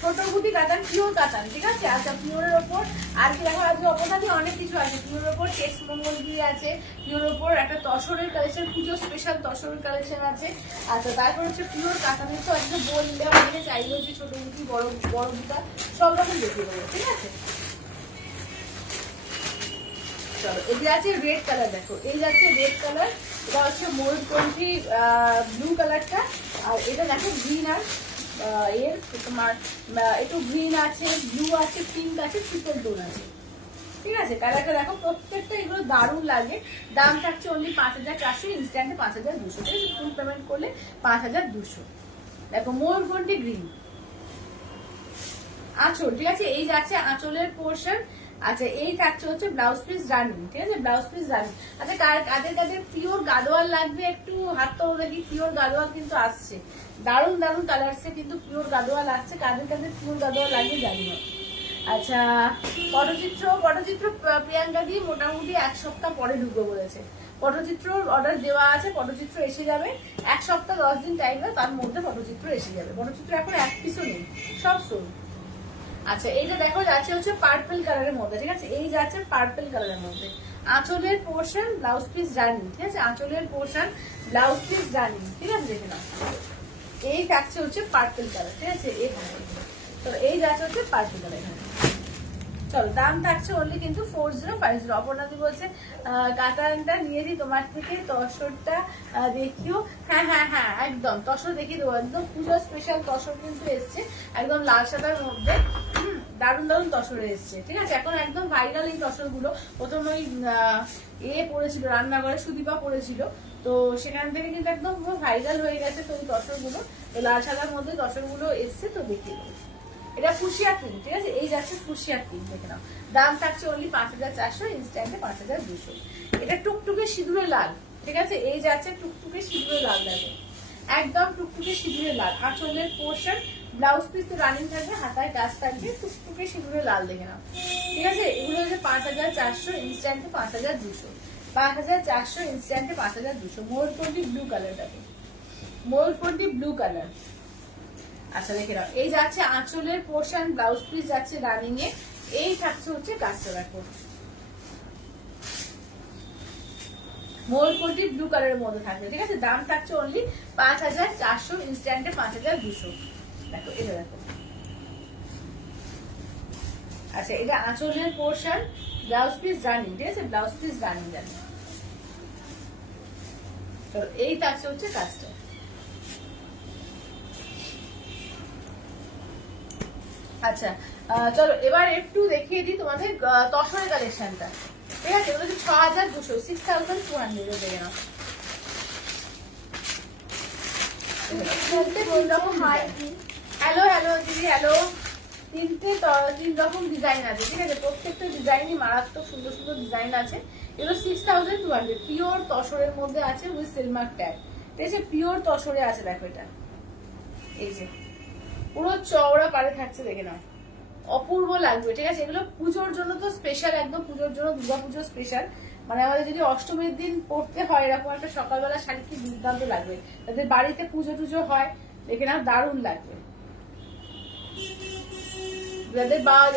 ছোট গুটি কাতান, পিওর কাতান, ঠিক আছে। আচ্ছা পিওরের ওপর আর কি দেখো, আজকে অপরাধী অনেক কিছু আছে। পিওরের ওপর টেক্সট মঙ্গলগিরি আছে, পিওরের ওপর একটা তসরের কালেকশন, পুজো স্পেশাল তসরের কালেকশন আছে। আচ্ছা তারপর হচ্ছে পিওর কাতানের তো একদম বললে অনেকে চাইবে যে ছোট গুটি বড় বড় গুটা সব রকম দেখিয়ে দেবো, ঠিক আছে। চলো এই যে আছে রেড কালার, দেখো এই যাচ্ছে রেড কালার, এটা হচ্ছে ময়ূরকণ্ঠী ব্লু কালারটা। আর এটা দেখো গ্রিন আর এর তোমার একটু গ্রিন আছে, ব্লু আছে, পিঙ্ক আছে, ট্রিপল টোন আছে, ঠিক আছে। কালারটা দেখো প্রত্যেকটা, এগুলো দারুণ লাগে। দাম থাকছে অনলি 5400, ইনস্ট্যান্টে 5200, ঠিক আছে। ফুল পেমেন্ট করলে 5200। দেখো ময়ূরকণ্ঠী গ্রিন আঁচল, ঠিক আছে। এই যাচ্ছে আঁচলের পোর্শন। আচ্ছা এই থাকছে হচ্ছে ব্লাউজ পিস রানিং, ঠিক আছে। Blouse piece running. আচ্ছা কাদের পিওর গাদোয়াল লাগবে একটু হাত তো দেখি, পিওর গাদোয়াল কিন্তু আসছে, দারুণ দারুণ কালারসে কিন্তু পিওর গাদোয়াল আসছে। কাদের পিওর গাদোয়াল লাগবে জানিও। আচ্ছা পটচিত্র প্রিয়াঙ্কা দি মোটামুটি 1 সপ্তাহ পরে ঢুকবো বলেছে। পটচিত্র অর্ডার দেওয়া আছে, পটচিত্র এসে যাবে 1 সপ্তাহ 10 দিন টাইম, তার মধ্যে পটচিত্র এসে যাবে। পটচিত্র এখন 1 পিসও নেই, সব সোল। আচ্ছা এইটা দেখো যাচ্ছে হচ্ছে পার্পল কালারের মধ্যে, ঠিক আছে। এই যাচ্ছে পার্পল কালারের মধ্যে, আঁচলের পোর্শন ব্লাউজ পিস রানিং, ঠিক আছে। আঁচলের পোর্শন ব্লাউজ পিস রানিং, ঠিক আছে। দেখে নাও এই থাকছে হচ্ছে পার্পল কালার, ঠিক আছে। এই তো এই যাচ্ছে হচ্ছে পার্পল কালার। চলো দাম থাকছে অনলি কিন্তু 4050। অপর্ণাদি বলছে কাতানটা নিয়ে দিই তোমার থেকে, তসরটা দেখিও। হ্যাঁ হ্যাঁ হ্যাঁ একদম তসর দেখিয়ে দেবো, একদম পুজো স্পেশাল তসর কিন্তু এসছে, একদম লাল সাদার মধ্যে দারুণ দারুণ তসর এসছে, ঠিক আছে। এখন একদম ভাইরাল এই তসর গুলো। প্রথম ওই পড়েছিল রান্নাঘরে, সুদীপা পড়েছিল, তো সেখান থেকে কিন্তু একদম ভাইরাল হয়ে গেছে। তো ওই তসর গুলো লাল সাদার মধ্যে তসর গুলো এসছে, তো দেখিয়ে দেবো। এটা ফুসিয়া পিঙ্ক, ঠিক আছে। এই যাচ্ছে ফুসিয়া পিঙ্ক, দেখে নাও। দাম থাকছে অনলি 5400, ইনস্ট্যান্টে 5200। এটা টুকটুকে সিঁদুরে লাল, ঠিক আছে। এই যাচ্ছে টুকটুকে সিঁদুরে লাল, দেখো একদম টুকটুকে সিঁদুরে লাল। আঁচলের পোর্শন ব্লাউজ পিস তো রানিং থাকবে, হাতায় কাজ থাকবে, টুকটুকে সিঁদুরে লাল, দেখে নাও, ঠিক আছে। এগুলো হচ্ছে 5400, ইনস্ট্যান্টে 5200। 5400, ইনস্ট্যান্টে 5200। ময়ূরকণ্ঠী ব্লু কালার, দেখো ময়ূরকণ্ঠী ব্লু কালার। আচ্ছা দেখে নাও এই যাচ্ছে আঁচলের পোর্শন, ব্লাউজ পিস যাচ্ছে রানিং এ। এই থাকছে হচ্ছে কাজটা, দেখো ময়ূরকণ্ঠী ব্লু কালারের মধ্যে থাকবে, ঠিক আছে। দাম থাকছে অনলি 5400, ইনস্ট্যান্টে 5200। দেখো এটা দেখো। আচ্ছা এটা আঁচলের পোর্শন, ব্লাউজ পিস রানিং, ঠিক আছে। ব্লাউজ পিস রানিং জানি। চলো এই থাকছে হচ্ছে কাজটা। আচ্ছা চলো এবার একটু দেখিয়ে দিই তোমাদের তসরের কালেকশনটা। ঠিক আছে, এগুলো হচ্ছে 6200, 6200 দেখে নাও। হ্যালো হ্যালো দিদি, হ্যালো। তিন রকম ডিজাইন আছে, ঠিক আছে, প্রত্যেকটা ডিজাইনই মারাত্মক সুন্দর সুন্দর ডিজাইন আছে। এগুলো 6200 পিওর তসরের মধ্যে আছে উইথ সিলমার্ক ট্যাগ। ঠিক আছে, পিওর তসরে আছে, দেখো এটা এই যে পুরো চওড়া পাড়ে থাকছে, দেখে নাও, অপূর্ব লাগবে। ঠিক আছে, এগুলো পুজোর জন্য তো স্পেশাল, একদম পুজোর জন্য, দুর্গাপুজোর স্পেশাল। মানে আমাদের যদি অষ্টমীর দিন পড়তে হয় এরকম একটা সকালবেলা শাড়ি, কি দুর্দান্ত লাগবে। তাদের বাড়িতে পুজো টুজো হয়, দেখে নাও, দারুণ লাগবে।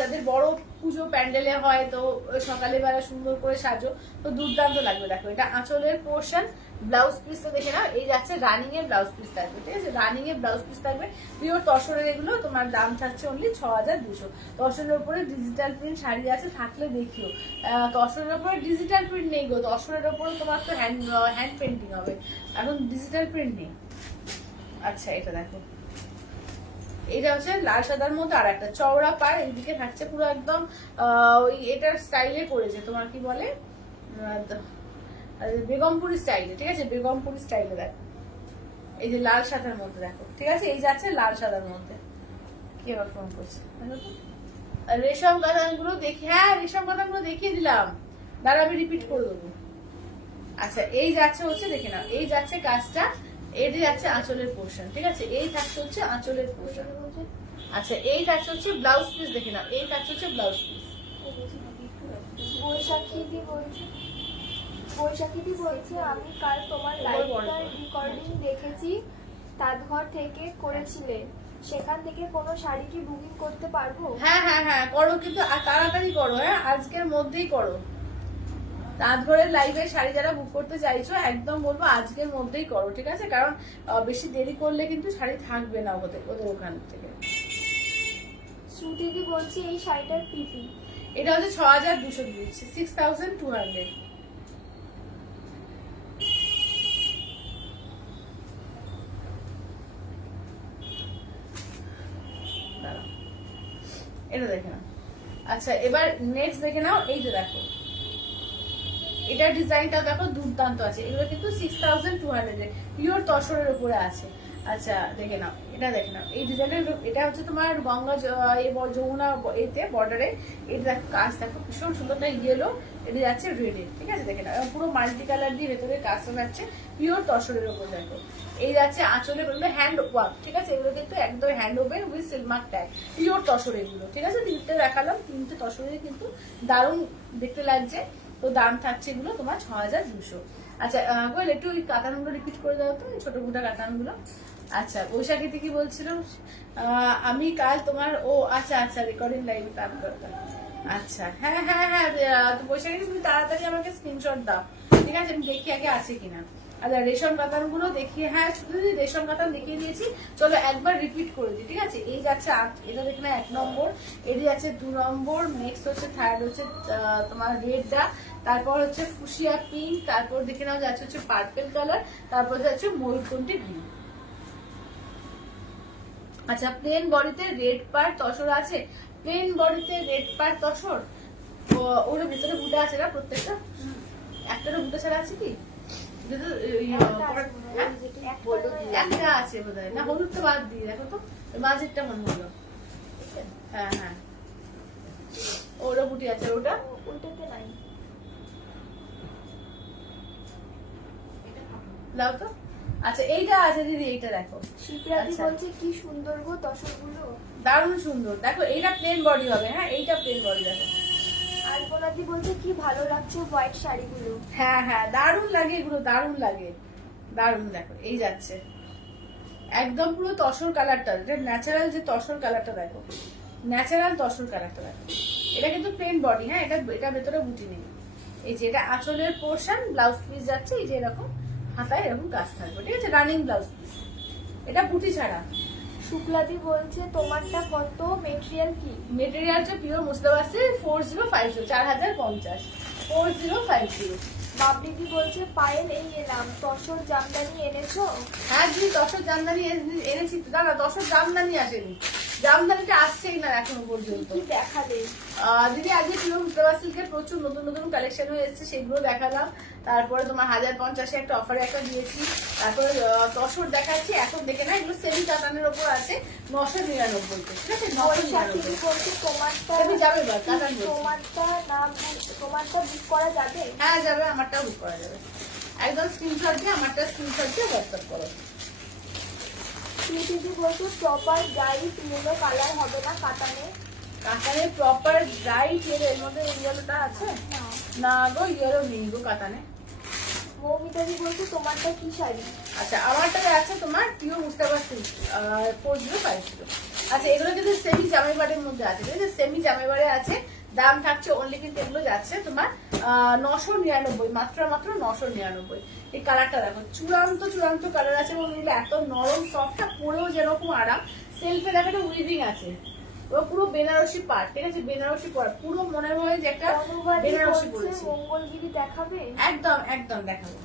যাদের বড় পুজো প্যান্ডেলে হয়, তো সকালে বেলা সুন্দর করে সাজো, তো দুর্দান্ত লাগবে। দেখো এটা আঁচলের পোর্শন, ব্লাউজ পিসটা দেখে নাও, এই যাচ্ছে রানিং এর ব্লাউজ পিস থাকবে। ঠিক আছে, রানিং এর ব্লাউজ পিস থাকবে, পিওর তসরের। এগুলো তোমার দাম থাকছে অনলি 6200। তসরের উপরে ডিজিটাল প্রিন্ট শাড়ি আছে, থাকলে দেখিও। তসরের উপরে ডিজিটাল প্রিন্ট নেই গো, তসরের উপরে তোমার তো হ্যান্ড পেন্টিং হবে, এখন ডিজিটাল প্রিন্ট নেই। আচ্ছা এটা দেখো, এটা হচ্ছে লাল সাদার মধ্যে আর একটা চওড়া পাড়, এইদিকে থাকছে পুরো একদম ওই এটার স্টাইলে করেছে, তোমার কি বলে, বেগমপুরি স্টাইলে। ঠিক আছে, বেগমপুরি স্টাইলে দেখো, এই যে লাল সাদার মধ্যে দেখো। ঠিক আছে, এই যাচ্ছে লাল সাদার মধ্যে। কি আবার ফোন করছে, রেশম গাঁথানগুলো দেখি, হ্যাঁ রেশম গাঁথানগুলো দেখিয়ে দিলাম, দাঁড়া আমি রিপিট করে দেবো। আচ্ছা এই যাচ্ছে হচ্ছে, দেখে নাও, এই যাচ্ছে কাজটা, এটি যাচ্ছে আঁচলের পোর্শন। ঠিক আছে, এই থাকছে হচ্ছে আঁচলের পোর্শন। আচ্ছা এই থাকছে হচ্ছে ব্লাউজ পিস, দেখে নাও, এই থাকছে হচ্ছে ব্লাউজ পিস। বৈশাখীদি বলছে আমি কাল তোমার লাইভটার রেকর্ডিং দেখেছি, তাঁতঘর থেকে করেছিলে, সেখান থেকে কোনো শাড়ি কি বুকিং করতে পারবো? হ্যাঁ হ্যাঁ হ্যাঁ করো, কিন্তু তাড়াতাড়ি করো, হ্যাঁ আজকের মধ্যেই করো। তাঁতঘরের লাইভের শাড়ি যারা বুক করতে চাইছো, একদম বলবো আজকের মধ্যেই করো। ঠিক আছে, কারণ বেশি দেরি করলে কিন্তু শাড়ি থাকবে না ওদের ওখান থেকে। শ্রুতিদি বলছে এই শাড়িটার পিপি, এটা হচ্ছে 6200 দিচ্ছি, 6200। এটা দেখে নাও। আচ্ছা এবার নেক্সট দেখে নাও, এইটা দেখো, এটার ডিজাইনটা দেখো দুর্দান্ত আছে। এগুলো কিন্তু 6200 পিওর তসরের উপরে আছে। আচ্ছা দেখে নাও, এটা দেখে নাও, এই ডিজাইনটা, এটা হচ্ছে তোমার গঙ্গা যমুনা এতে বর্ডারে। এটা দেখো কাজ দেখো, ভীষণ সুন্দর, ইয়েলো, এটা যাচ্ছে রেডে। ঠিক আছে, দেখে নাও, পুরো মাল্টি কালার দিয়ে ভেতরে কাজটা যাচ্ছে, পিওর তসরের উপর দেখো। এই যাচ্ছে আঁচলে, বললো হ্যান্ড ওয়ার্ক। ঠিক আছে, এগুলো কিন্তু একদম hand woven with Silk Mark tag, pure tussar এগুলো। ঠিক আছে, তিনটে দেখালাম, তিনটে তসরে কিন্তু দারুণ দেখতে লাগছে। তো দাম থাকছে এগুলো তোমার 6200। আচ্ছা বল একটু ওই কাতানগুলো রিপিট করে দাও তো, এই ছোট মোটা কাতানগুলো। আচ্ছা বৈশাখীতে কি বলছিল, আমি কাল তোমার, ও আচ্ছা আচ্ছা রেকর্ডিং লাইভ তারপর। আচ্ছা হ্যাঁ হ্যাঁ হ্যাঁ, তো বৈশাখী তুমি তাড়াতাড়ি আমাকে স্ক্রিনশট দাও। ঠিক আছে, আমি দেখি আগে আছে কিনা। আচ্ছা রেশম কাতান গুলো দেখিয়ে, হ্যাঁ শুধু রেশম কাতান দেখিয়ে দিয়েছি, চলো একবার রিপিট করে দিই। ঠিক আছে, এই যাচ্ছে এটা দেখে না 1 নম্বর, এটি যাচ্ছে 2 নম্বর, নেক্সট হচ্ছে থার্ড হচ্ছে তোমার রেডটা, তারপর হচ্ছে ফুসিয়া পিঙ্ক, তারপর দেখে নাও যাচ্ছে হচ্ছে পার্পল কালার, তারপর যাচ্ছে ময়ূরকণ্ঠী গ্রিন। আচ্ছা প্লেন বডিতে রেড পার্ট তসর আছে, প্লেন বডিতে রেড পার্ট তসর, ওর ভিতরে বুটা আছে না প্রত্যেকটা, একটারও বুটা ছাড়া আছে কি? একটা আছে বোধ হয়, না হলুদটা বাদ দিয়ে দেখো তো, মাঝেরটা মনে হলো। হ্যাঁ হ্যাঁ ওরা বুটি আছে, ওটা ওইটাতে নাই, দাও তো। আচ্ছা এইটা আছে দিদি, এইটা দেখো, শিপ্রাদি বলছে কি সুন্দর গো তসরগুলো, দারুণ সুন্দর। দেখো এইটা প্লেন বডি হবে, হ্যাঁ এইটা প্লেন বডি দেখো। আলপনাদি বলছে কি ভালো লাগছে হোয়াইট শাড়িগুলো। হ্যাঁ হ্যাঁ দারুণ লাগে এগুলো, দারুণ লাগে, দারুণ। দেখো এই যাচ্ছে একদম পুরো তসর কালারটা, এটা ন্যাচারাল যে তসর কালারটা দেখো, ন্যাচারাল তসর কালারটা দেখো। এটা কিন্তু প্লেন বডি, হ্যাঁ এটা ভেতরে বুটি নেই। এই যে এটা আঁচলের পোর্শন, ব্লাউজ পিস যাচ্ছে এই যে এরকম, হাতায় এরকম কাজ থাকবে। ঠিক আছে, রানিং ব্লাউজ পিস, এটা বুটি ছাড়া। শুক্লাদি বলছে তোমারটা কত, মেটেরিয়াল কি? মেটেরিয়াল হচ্ছে পিওর মুসলিম 4050, 4050, 4050। বাবলিদি বলছে পায়েল এই এলাম, তসর জামদানি এনেছো? হ্যাঁ দিদি তসর জামদানি এনেছি তো, দাদা তসর জামদানি আসেনি, জামদানিটা আসছেই না এখনো পর্যন্ত। কি দেখালে? দিদি আজকে প্রিয় মুস্তাফা সিল্কের প্রচুর নতুন নতুন কালেকশন হয়ে এসেছে, সেগুলো দেখালাম। তারপরে তোমার 1050 একটা অফারে একটা দিয়েছি। তারপরে তসর দেখাচ্ছি। এখন দেখে না, এগুলো সেমি কাতানের ওপর আছে 999 ঠিক আছে। 999 বলছে তোমারটা সেমি যাবে বা কাতান বলছি। তোমারটা বুক করা যাবে? হ্যাঁ যাবে, আমারটাও বুক করা যাবে। একদম স্ক্রিনশট দিয়ে আমারটা স্ক্রিনশট দিয়ে হোয়াটসঅ্যাপ করো। দিদি বলছে প্রপার ব্রাইট ইয়েলো কালার হবে না কাতানে? কাতানে প্রপার ব্রাইট ইয়েলো, এর মধ্যে ইয়েলোটা আছে না গো, ইয়েলো নেই গো কাতানে। মৌমিতাদি বলছে তোমারটা কি শাড়ি? আচ্ছা আমারটাতে আছে তোমার পিওর মুস্তাফা সিল্ক 4050। আচ্ছা এগুলো কিন্তু সেমি জামাইবারের মধ্যে আছে, ঠিক আছে, সেমি জামাইবারে আছে। দাম থাকছে অনলি, কিন্তু এগুলো যাচ্ছে তোমার 999, মাত্র 999। এই কালারটা দেখো, চূড়ান্ত কালার আছে এবং এগুলো এত নরম সফট, পরেও যেরকম আরাম। সেলফে দেখো একটা উইভিং আছে, পুরো বেনারসি পাড়, ঠিক আছে, বেনারসি পাড় পুরো মনে হয় যে একটা বেনারসি পরেছে। মঙ্গলগিরি দেখাবে? একদম একদম দেখাবো।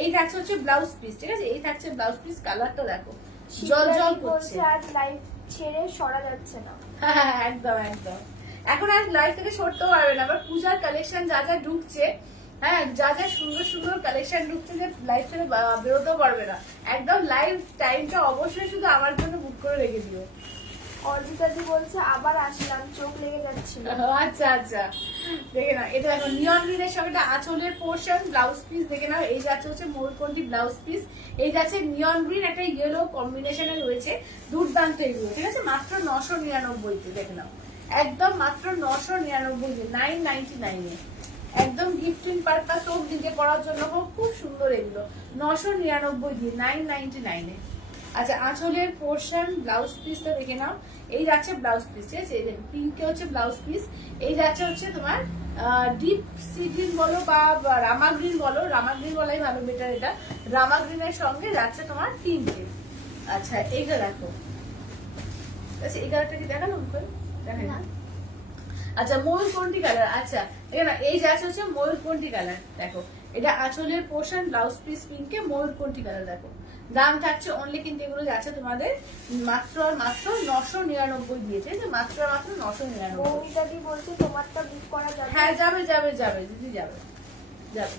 এই থাকছে হচ্ছে ব্লাউজ পিস, ঠিক আছে, এই থাকছে ব্লাউজ পিস। কালারটা দেখো জল করছে। আজ লাইভ ছেড়ে সরা যাচ্ছে না। হ্যাঁ একদম একদম, এখন আর লাইভ থেকে সরতেও পারবে না। আবার পূজার কালেকশন যা যা ঢুকছে, হ্যাঁ যা যা সুন্দর সুন্দর কালেকশন ঢুকছে, যে লাইভ থেকে বেরোতেও পারবে না। একদম লাইভ টাইমটা অবশ্যই শুধু আমার জন্য বুক করে রেখে দিও। অর্জিতাদি বলছে আবার আসলাম, চোখ লেগে যাচ্ছিল। আচ্ছা আচ্ছা, দেখে নাও এটা দেখো নিয়ন গ্রিনের সঙ্গে একটা আঁচলের পোর্শন ব্লাউজ পিস, দেখে নাও। এই যাচ্ছে হচ্ছে ময়ূরকণ্ঠী ব্লাউজ পিস, এই যাচ্ছে নিয়ন গ্রিন একটা ইয়েলো কম্বিনেশনে রয়েছে। দুর্দান্ত এগুলো, ঠিক আছে, মাত্র 999 দেখে নাও। একদম মাত্র 999, 999 একদম গিফটিং পারপাস হোক, নিজে পড়ার জন্য হোক, খুব সুন্দর এগুলো। 999 999। আচ্ছা আঁচলের পোর্শন ব্লাউজ পিসটা দেখে নাও। এই যাচ্ছে ব্লাউজ পিস, ঠিক আছে, পিঙ্কে হচ্ছে ব্লাউজ পিস। এই যাচ্ছে হচ্ছে তোমার ডিপ সি গ্রিন বলো বা রামা গ্রিন বলো, রামা গ্রিন বলাই ভালো, বেটার। এটা রামা গ্রিনের সঙ্গে যাচ্ছে তোমার পিঙ্কে। আচ্ছা এইটা দেখো, আচ্ছা এই কালারটা কি দেখানো দেখেন না। আচ্ছা ময়ূরকণ্ঠী কালার, আচ্ছা এখানে এই যাচ্ছে হচ্ছে ময়ূরকণ্ঠী কালার, দেখো এটা আঁচলের পোর্শন ব্লাউজ পিস পিঙ্কে ময়ূরকণ্ঠী কালার। দেখো দাম থাকছে অনলি, কিন্তু এগুলো যাচ্ছে তোমাদের মাত্র 999 দিয়ে, ঠিক আছে, মাত্র 999। মৌমিতাদি বলছে তোমারটা বুক করা যাবে? হ্যাঁ যাবে যাবে যাবে দিদি, যাবে যাবে।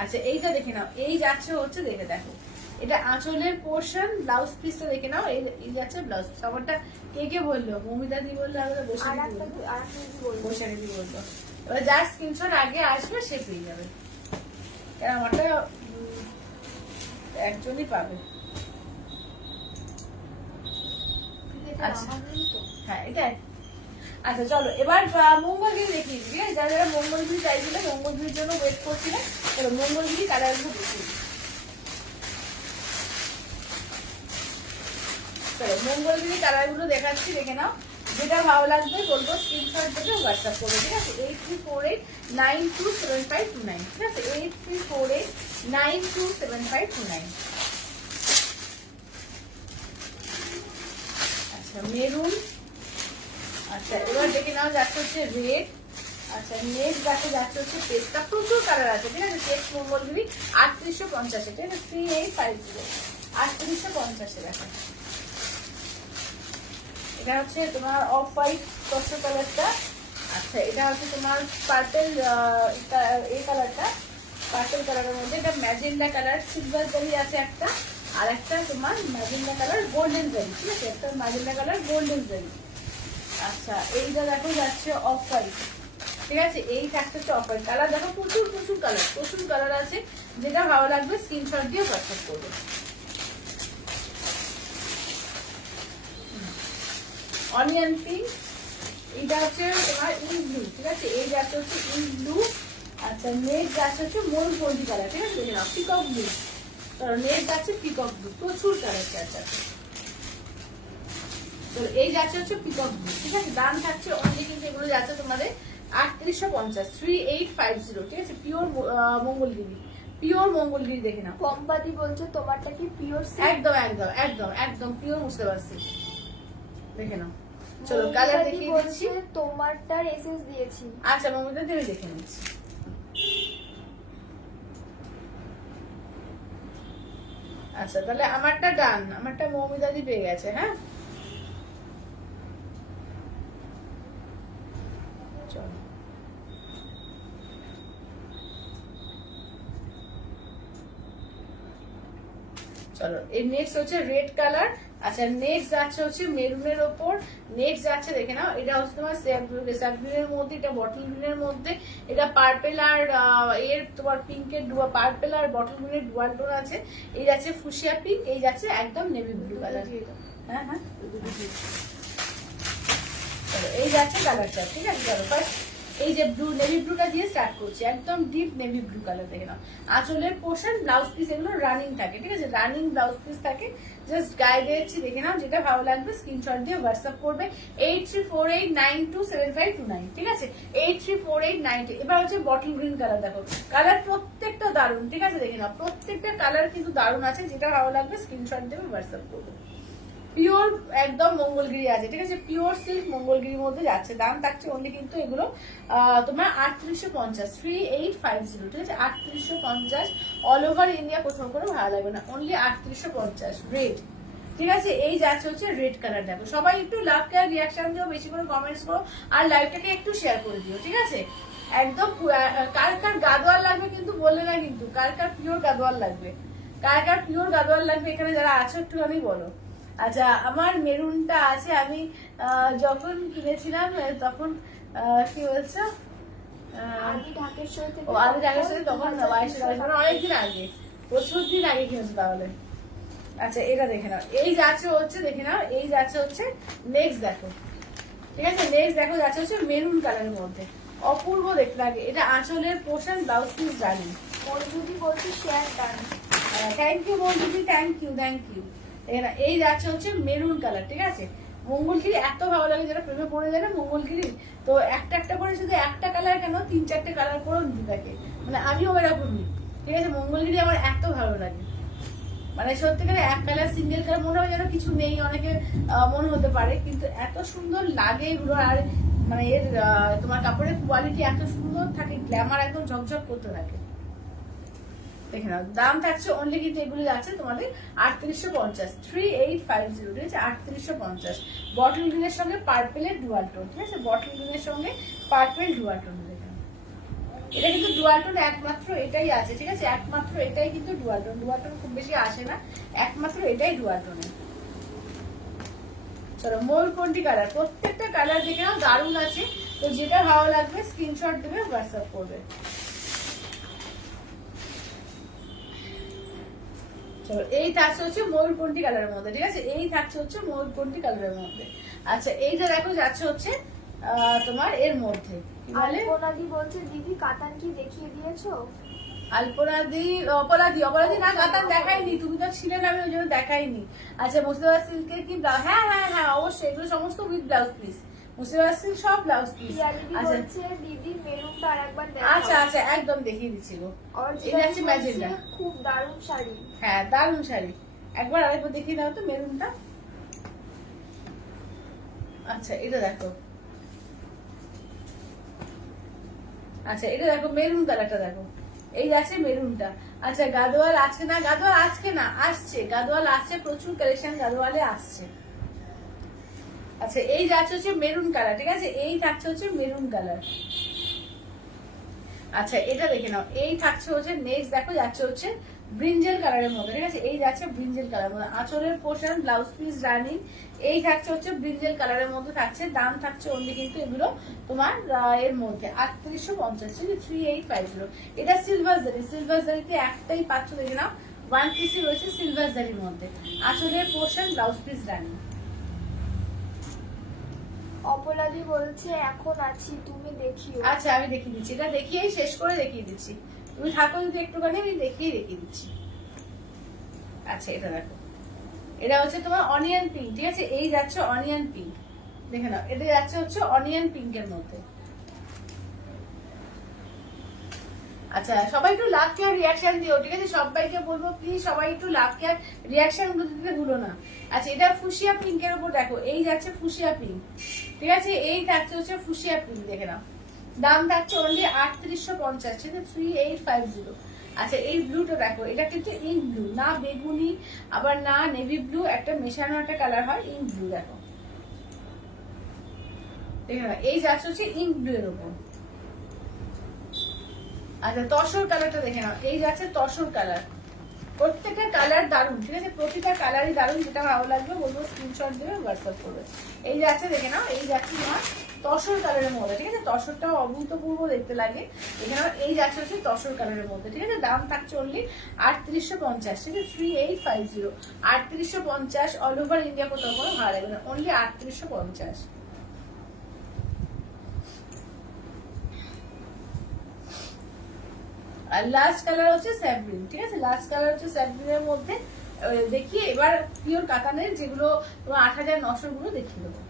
আচ্ছা এইটা দেখে নাও, এই যাচ্ছে হচ্ছে, দেখে দেখো এটা আঁচলের পোর্শন ব্লাউজ পিসটা দেখে নাও। এই যাচ্ছে ব্লাউজ পিস। আমারটা কে বললো? মৌমিতা দি বললো, আমরা বৈশাখী দি বললো। এবার যার স্ক্রিনশট আগে আসবে সে পেয়ে যাবে, কারণ আমারটা একজনই পাবে। আচ্ছা হ্যাঁ এটাই। আচ্ছা চলো এবার মঙ্গলগিরি দেখিয়ে দিবি, যারা যারা মঙ্গলগিরি চাইছিলে, মঙ্গলগিরির জন্য ওয়েট করছিলে, চলো মঙ্গলগিরি কালারগুলো দেখিয়ে দিই। চলো মঙ্গলগিরি কালারগুলো দেখাচ্ছি, দেখে নাও। যেটা ভালো লাগবে বলবো স্ক্রিনশট দেবে, হোয়াটসঅ্যাপ করবে, ঠিক আছে। 8348927529, ঠিক আছে, 8348927529। আচ্ছা মেরুন। আচ্ছা এবার দেখে নাও যাচ্ছে হচ্ছে রেড। আচ্ছা নেক্সট দেখো যাচ্ছে হচ্ছে পেস্টা, প্রচুর কালার আছে, ঠিক আছে। টেক্সট মঙ্গলগিরি 3850, ঠিক আছে, 3850 3850 দেখো। এটা হচ্ছে তোমার অফ হোয়াইট কস্ট কালারটা। আচ্ছা এটা হচ্ছে তোমার পার্পল, এই কালারটা পার্পল কালারের মধ্যে। এটা ম্যাজেন্ডা কালার সিলভার জারি আছে একটা, আর একটা তোমার ম্যাজেন্ডা কালার গোল্ডেন জারি, ঠিক আছে, একটা ম্যাজেন্ডা কালার গোল্ডেন জারি। আচ্ছা এইটা দেখো যাচ্ছে অফ হোয়াইট, ঠিক আছে, এই একটা হচ্ছে অফ হোয়াইট কালার। দেখো প্রচুর কালার আছে, যেটা ভালো লাগবে স্ক্রিনশট দিয়ে হোয়াটসঅ্যাপ করবে। অনিয়ন পিঙ্ক, এটা হচ্ছে তোমার ইন ব্লু, ঠিক আছে, এই যাচ্ছে হচ্ছে ইন ব্লু। আচ্ছা নেক্সট যাচ্ছে হচ্ছে ময়ূরকণ্ঠী কালার, ঠিক আছে, দেখে নাও পিকক ব্লু। নেক্সট যাচ্ছে পিকক ব্লু, প্রচুর কালার আছে। তো এই যাচ্ছে হচ্ছে পিকক ব্লু, ঠিক আছে। দাম থাকছে অনলি, কিন্তু এগুলো যাচ্ছে তোমাদের 3850, 3850, ঠিক আছে, পিওর মঙ্গলগিরি, পিওর মঙ্গলগিরি দেখে নাও। পম্পাদি বলছে তোমারটা কি পিওর? একদম একদম একদম একদম পিওর বুঝতে পারছি, দেখে নাও। চলো কালার দেখিয়ে দিচ্ছি। তোমারটার এসএস দিয়েছি। আচ্ছা মমিতা দিয়ে দেখে নিচ্ছি। আচ্ছা তাহলে আমারটা ডান, আমারটা মৌমিতাদি পেয়ে গেছে। হ্যাঁ চলো চলো এই নেক্সট হচ্ছে রেড কালার। আচ্ছা নেক্সট যাচ্ছে হচ্ছে মেরুনের ওপর, নেক্সট যাচ্ছে দেখে নাও, এটা হচ্ছে তোমার স্যাপ গ্রিনের মধ্যে, এটা বটল গ্রিনের মধ্যে, এটা পার্পেল আর এর তোমার পিঙ্কের পার্পেল আর বটল গ্রিনের ডুয়াল টোন আছে। এই যাচ্ছে ফুশিয়া পিঙ্ক, এই যাচ্ছে একদম নেভি ব্লু কালার। হ্যাঁ হ্যাঁ এই যাচ্ছে কালারটা, ঠিক আছে। চলো ফার্স্ট এই যে ব্লু নেভি ব্লুটা দিয়ে স্টার্ট করছি, একদম ডিপ নেভি ব্লু কালার দেখে নাও। আঁচলের পোর্শন ব্লাউজ পিস এগুলো রানিং থাকে, ঠিক আছে, রানিং ব্লাউজ পিস থাকে। জাস্ট গায়ে দিয়েছি দেখে নাও, যেটা ভালো লাগবে স্ক্রিনশট দিয়ে হোয়াটসঅ্যাপ করবে 8348927529, ঠিক আছে 834892। এবার হচ্ছে বটল গ্রিন কালার, দেখো কালার প্রত্যেকটা দারুণ, ঠিক আছে, দেখে নাও প্রত্যেকটা কালার কিন্তু দারুণ আছে, যেটা ভালো লাগবে স্ক্রিনশট দেবে হোয়াটসঅ্যাপ করবে। পিওর একদম মঙ্গলগিরি আছে, ঠিক আছে, পিওর সিল্ক মঙ্গলগিরির মধ্যে যাচ্ছে। দাম থাকছে অনলি কিন্তু এগুলো তোমার 3850, 3850, ঠিক আছে 3850। অল ওভার ইন্ডিয়া কোথাও করে ভালো লাগবে না, অনলি 3850 রেড, ঠিক আছে। এই যাচ্ছে হচ্ছে রেড কালার। দেখো সবাই একটু লাভ কেয়ার রিয়াকশন দিও, বেশি করে কমেন্টস করো, আর লাইভটাকে একটু শেয়ার করে দিও, ঠিক আছে। একদম কার কার গাদোয়াল লাগবে কিন্তু বললে না, কিন্তু কার কার পিওর গাদোয়াল লাগবে, কার কার পিওর গাদোয়াল লাগবে এখানে যারা আছো একটুখানি বলো। আচ্ছা আমার মেরুনটা আছে, আমি যখন কিনেছিলাম তখন কি বলছো, আদি ঢাকেশ্বর থেকে, ও আদি ঢাকেশ্বরে তখন অনেকদিন আগে, প্রচুর দিন আগে কিনেছো তাহলে। আচ্ছা এটা দেখে নাও, এই যাচ্ছে হচ্ছে দেখে নাও, এই যাচ্ছে হচ্ছে নেক্সট দেখো, ঠিক আছে নেক্সট দেখো যাচ্ছে হচ্ছে মেরুন কালারের মধ্যে, অপূর্ব দেখতে লাগে। এটা আঁচলের পোর্শন ব্লাউজ পিস জানি। মঞ্জুদি বলছে শেয়ার ডান। থ্যাংক ইউ বন্ধুদি, থ্যাংক ইউ থ্যাংক ইউ। এই যাচ্ছে হচ্ছে মেরুন কালার, ঠিক আছে। মঙ্গলগিরি এত ভালো লাগে, যারা প্রেমে পড়ে যায় না মঙ্গলগিরি, তো একটা একটা করে শুধু একটা কালার কেন 3-4টে কালার করেও নিতে থাকে, মানে আমিও এরকমই, ঠিক আছে। মঙ্গলগিরি আমার এত ভালো লাগে, মানে সত্যিকারে এক কালার সিঙ্গেল কালার মনে হয় যেন কিছু নেই, অনেকে মনে হতে পারে, কিন্তু এত সুন্দর লাগে এগুলো। আর মানে এর তোমার কাপড়ের কোয়ালিটি এত সুন্দর থাকে, গ্ল্যামার একদম ঝকঝক করতে থাকে। দেখে নাও দাম থাকছে অনলি কিন্তু এগুলো যাচ্ছে তোমাদের 3850, 3850, ঠিক আছে 3850। বটল গ্রিনের সঙ্গে পার্পেলের ডুয়াল টোন, ঠিক আছে, বটল গ্রিনের সঙ্গে পার্পেল ডুয়াল টোন। এটা কিন্তু ডুয়াল টোন একমাত্র এটাই আছে, ঠিক আছে, একমাত্র এটাই কিন্তু ডুয়াল টোন। ডুয়াল টোন খুব বেশি আসে না, একমাত্র এটাই ডুয়াল টোনে। চলো ময়ূরকণ্ঠী কালার, প্রত্যেকটা কালার দেখে নাও দারুণ আছে, তো যেটা ভালো লাগবে স্ক্রিনশট দেবে হোয়াটসঅ্যাপ করবে। চলো এই থাকছে হচ্ছে ময়ূরকণ্ঠী কালারের মধ্যে, ঠিক আছে, এই থাকছে হচ্ছে ময়ূরকণ্ঠী কালারের মধ্যে। আচ্ছা এইটা দেখো যাচ্ছে হচ্ছে তোমার এর মধ্যে কি বলে, আলপনাদি বলছে দিদি কাতান কি দেখিয়ে দিয়েছো? আলপনাদি অপরাধী না, কাতান দেখাইনি, তুমি তো ছিলে না, আমি ওই জন্য দেখাইনি। আচ্ছা মুর্শিদাবাদ সিল্কের কি, হ্যাঁ হ্যাঁ হ্যাঁ অবশ্যই, এগুলো সমস্ত with blouse piece, Murshidabad silk সব ব্লাউজ পিস। আচ্ছা দিদি মেরুনটা আরেকবার দেখো। আচ্ছা আচ্ছা একদম দেখিয়ে দিচ্ছি গো, এটা হচ্ছে ম্যাজেন্টা, খুব দারুণ শাড়ি। হ্যাঁ দারুণ শাড়ি, একবার আরেকবার দেখিয়ে দাও তো মেরুনটা। আচ্ছা এটা দেখো, আচ্ছা এটা দেখো মেরুন কালারটা দেখো, এই আছে মেরুনটা। আচ্ছা গাদোয়াল আজকে না, গাদোয়াল আজকে না আসছে, গাদোয়াল আসছে, প্রচুর কালেকশন গাদোয়ালে আসছে। আচ্ছা এই যাচ্ছে হচ্ছে মেরুন কালার, ঠিক আছে, এই থাকছে হচ্ছে মেরুন কালার। আচ্ছা এটা দেখে নাও, এই থাকছে হচ্ছে নেক্সট দেখো যাচ্ছে হচ্ছে ব্রিঞ্জেল কালারের মধ্যে, ঠিক আছে, এই যাচ্ছে ব্রিঞ্জেল কালারের মধ্যে, আঁচলের পোর্শন ব্লাউজ পিস রানিং, এই থাকছে হচ্ছে ব্রিঞ্জেল কালারের মধ্যে থাকছে। দাম থাকছে অনলি কিন্তু এগুলো তোমার এর মধ্যে 3850, 3850। এটা সিলভার জারি, সিলভার জারিতে একটাই পাচ্ছ দেখে নাও, ওয়ান পিসই রয়েছে সিলভার জারির মধ্যে, আঁচলের পোর্শন ব্লাউজ পিস রানিং। অপলাদি বলছে এখন আছি তুমি দেখিও। আচ্ছা আমি দেখিয়ে দিচ্ছি, এটা দেখিয়েই শেষ করে দেখিয়ে দিচ্ছি, তুমি থাকো যদি একটুখানি, আমি দেখিয়ে দিচ্ছি। আচ্ছা এটা দেখো, এটা হচ্ছে তোমার অনিয়ন পিঙ্ক, ঠিক আছে, এই যাচ্ছে অনিয়ন পিঙ্ক, দেখে নাও এটা যাচ্ছে হচ্ছে অনিয়ন পিঙ্কের মধ্যে। আচ্ছা সবাই একটু লাভ কেয়ার রিয়াকশন দিও, ঠিক আছে, সবাইকে বলবো প্লিজ সবাই একটু লাভ কেয়ার রিয়াকশন দিতে ভুলো না। আচ্ছা এটা ফুশিয়া পিঙ্কের উপর দেখো, এই যাচ্ছে ফুশিয়া পিঙ্ক, ঠিক আছে, এই থাকছে হচ্ছে ফুশিয়া পিঙ্ক, দেখে নাও দাম থাকছে অনলি 3850, ঠিক আছে 3850। আচ্ছা এই ব্লুটা দেখো, এটা কিন্তু ইঙ্ক ব্লু, না বেগুনি আবার না নেভি ব্লু, একটা মেশানো একটা কালার হয়, ইঙ্ক ব্লু দেখো, দেখে নাও, এই যাচ্ছে হচ্ছে ইঙ্ক ব্লু এর উপর। আচ্ছা তসর কালারটা দেখে নাও, এই যাচ্ছে তসর কালার। প্রত্যেকটা কালার দারুণ, ঠিক আছে, প্রতিটা কালারই দারুণ। যেটা ভালো লাগবে বলবো স্ক্রিনশট দিয়ে হোয়াটসঅ্যাপ করবে। এই যাচ্ছে দেখে নাও, এই যাচ্ছে তোমার তসর কালারের মধ্যে, ঠিক আছে, তসরটাও অভূতপূর্ব দেখতে লাগে। এখানে এই যাচ্ছে হচ্ছে তসর কালারের মধ্যে, ঠিক আছে। দাম থাকছে অনলি 3850, ঠিক আছে, 3850, 3850। অল ওভার ইন্ডিয়া কোথাও কোনো ভাড়া লাগবে না, অনলি 3850। আর লাস্ট কালার হচ্ছে স্যাভরিন, ঠিক আছে, লাস্ট কালার হচ্ছে স্যাভরিনের মধ্যে। দেখি এবার পিওর কাতানের যেগুলো তোমার 8900 গুলো দেখিয়ে দেবো।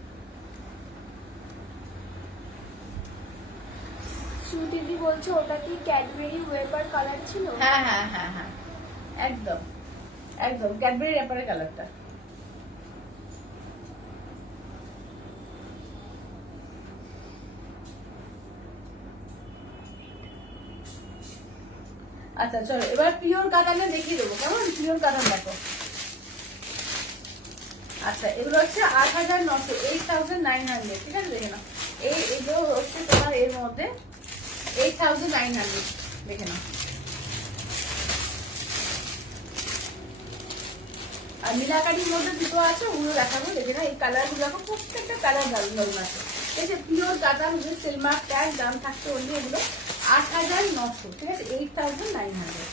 দিদি বলছে ওটা কি ক্যাডবেরি ওয়েবার কালার ছিল? হ্যাঁ হ্যাঁ হ্যাঁ হ্যাঁ, একদম একদম ক্যাডবেরি র্যাপারের কালারটা। আচ্ছা চলো এবার পিওর কাতানে দেখিয়ে দেবো, কেমন পিওর কাতান দেখো। আচ্ছা এগুলো হচ্ছে 8900, 8900, ঠিক আছে, দেখে নাও। এইগুলো হচ্ছে তোমার এর মধ্যে 8900, দেখে নাও। আর মিলাকারির মধ্যে দুটো আছে, ওগুলো দেখাবো, দেখে না। এই কালার গুলো দেখো, প্রত্যেকটা কালার দারুণ দারুণ আছে। ঠিক আছে, পিওর কাতান উইথ সিলমার্ক ট্যাগ। দাম থাকছে অনলি এগুলো 8900, ঠিক আছে, 8900।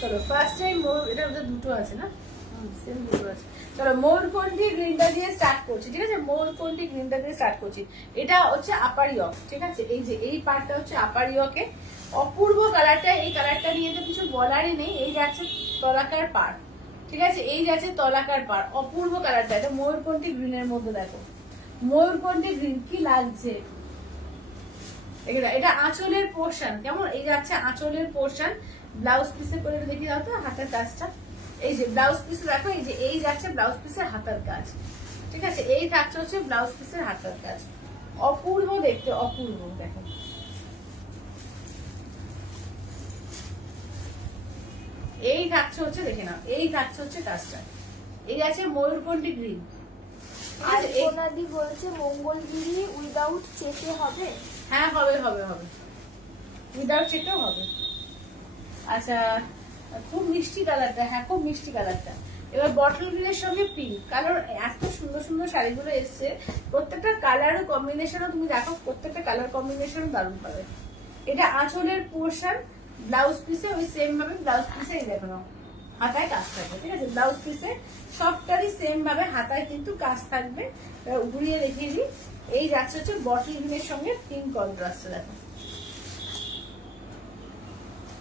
চলো ফার্স্ট টাইম মোর, এটা ওদের দুটো আছে না, সেম দুটো আছে। চলো ময়ূরকণ্ঠী গ্রিনটা দিয়ে স্টার্ট করছি, ঠিক আছে, ময়ূরকণ্ঠী গ্রিনটা দিয়ে স্টার্ট করছি। এটা হচ্ছে আপার ইয়ক, ঠিক আছে, এই যে এই পার্টটা হচ্ছে আপার ইয়কে। অপূর্ব কালারটা, এই কালারটা নিয়ে তো কিছু বলারই নেই। এই যাচ্ছে তলাকার পার, ঠিক আছে, এই যাচ্ছে তলাকার পার, অপূর্ব কালারটা। এটা ময়ূরকণ্ঠী গ্রিনের মধ্যে দেখো, ময়ূরকণ্ঠী গ্রিন কি লাগছে। এটা আঁচলের পোর্শন, কেমন, এই যাচ্ছে আঁচলের পোর্শন। ব্লাউজ পিসে করে দেখি দাও তো হাতের কাজটা। এই যে ব্লাউজ পিসে দেখো, এই যে এই যাচ্ছে ব্লাউজ পিসের হাতের কাজ, ঠিক আছে, এই থাকছে হচ্ছে ব্লাউজ পিসের হাতের কাজ। অপূর্ব দেখতে, অপূর্ব দেখো। এই থাকছে হচ্ছে, দেখে নাও, এই থাকছে হচ্ছে কাজটা। এই আছে ময়ূরকণ্ঠী গ্রিন। আর সোনাদি বলছে মঙ্গলগিরি উইদাউট চেকে হবে? হ্যাঁ হবে হবে হবে, উইদাউট চেকেও হবে। আচ্ছা খুব মিষ্টি কালারটা, হ্যাঁ খুব মিষ্টি কালারটা। এবার বটল গ্রিনের সঙ্গে পিঙ্ক কালার, এত সুন্দর সুন্দর শাড়িগুলো এসছে। প্রত্যেকটা কালার কম্বিনেশনও তুমি দেখো, প্রত্যেকটা কালার কম্বিনেশনও দারুণ পাবে। এটা আঁচলের পোর্শন, ব্লাউজ পিসে ওই সেম ভাবে ব্লাউজ পিসে দেখো নাও হাতায় কাজ থাকবে, ঠিক আছে, ব্লাউজ পিসে সবটারই সেম ভাবে হাতায় কিন্তু কাজ থাকবে। ঘুরিয়ে দেখিয়ে দিই। এই যাচ্ছে হচ্ছে বটল গ্রিনের সঙ্গে পিঙ্ক কন্ট্রাস্ট দেখো,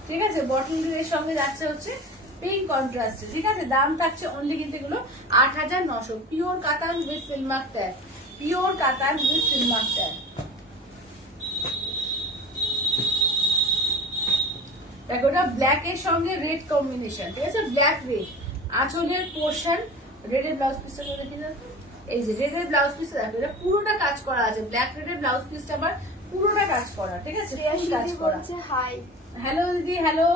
ঠিক আছে, বটল গ্রিনের সঙ্গে যাচ্ছে হচ্ছে পিঙ্ক কন্ট্রাস্ট, ঠিক আছে। দাম থাকছে অনলি কিন্তু এগুলো 8900, পিওর কাতান উইথ সিলমার্ক ট্যাগ, পিওর কাতান উইথ সিলমার্ক ট্যাগ। দেখো ওটা ব্ল্যাক এর সঙ্গে রেড কম্বিনেশন, ঠিক আছে, ব্ল্যাক রেড আঁচলের পোর্শন। রেডের ব্লাউজ পিসটা করে দেখি না, এই যে রেডের ব্লাউজ পিস দেখো, এটা পুরোটা কাজ করা আছে। ব্ল্যাক রেডের ব্লাউজ পিসটা আবার পুরোটা কাজ করা, ঠিক আছে, কাজ করা। হাই হ্যালো দিদি, হ্যালো।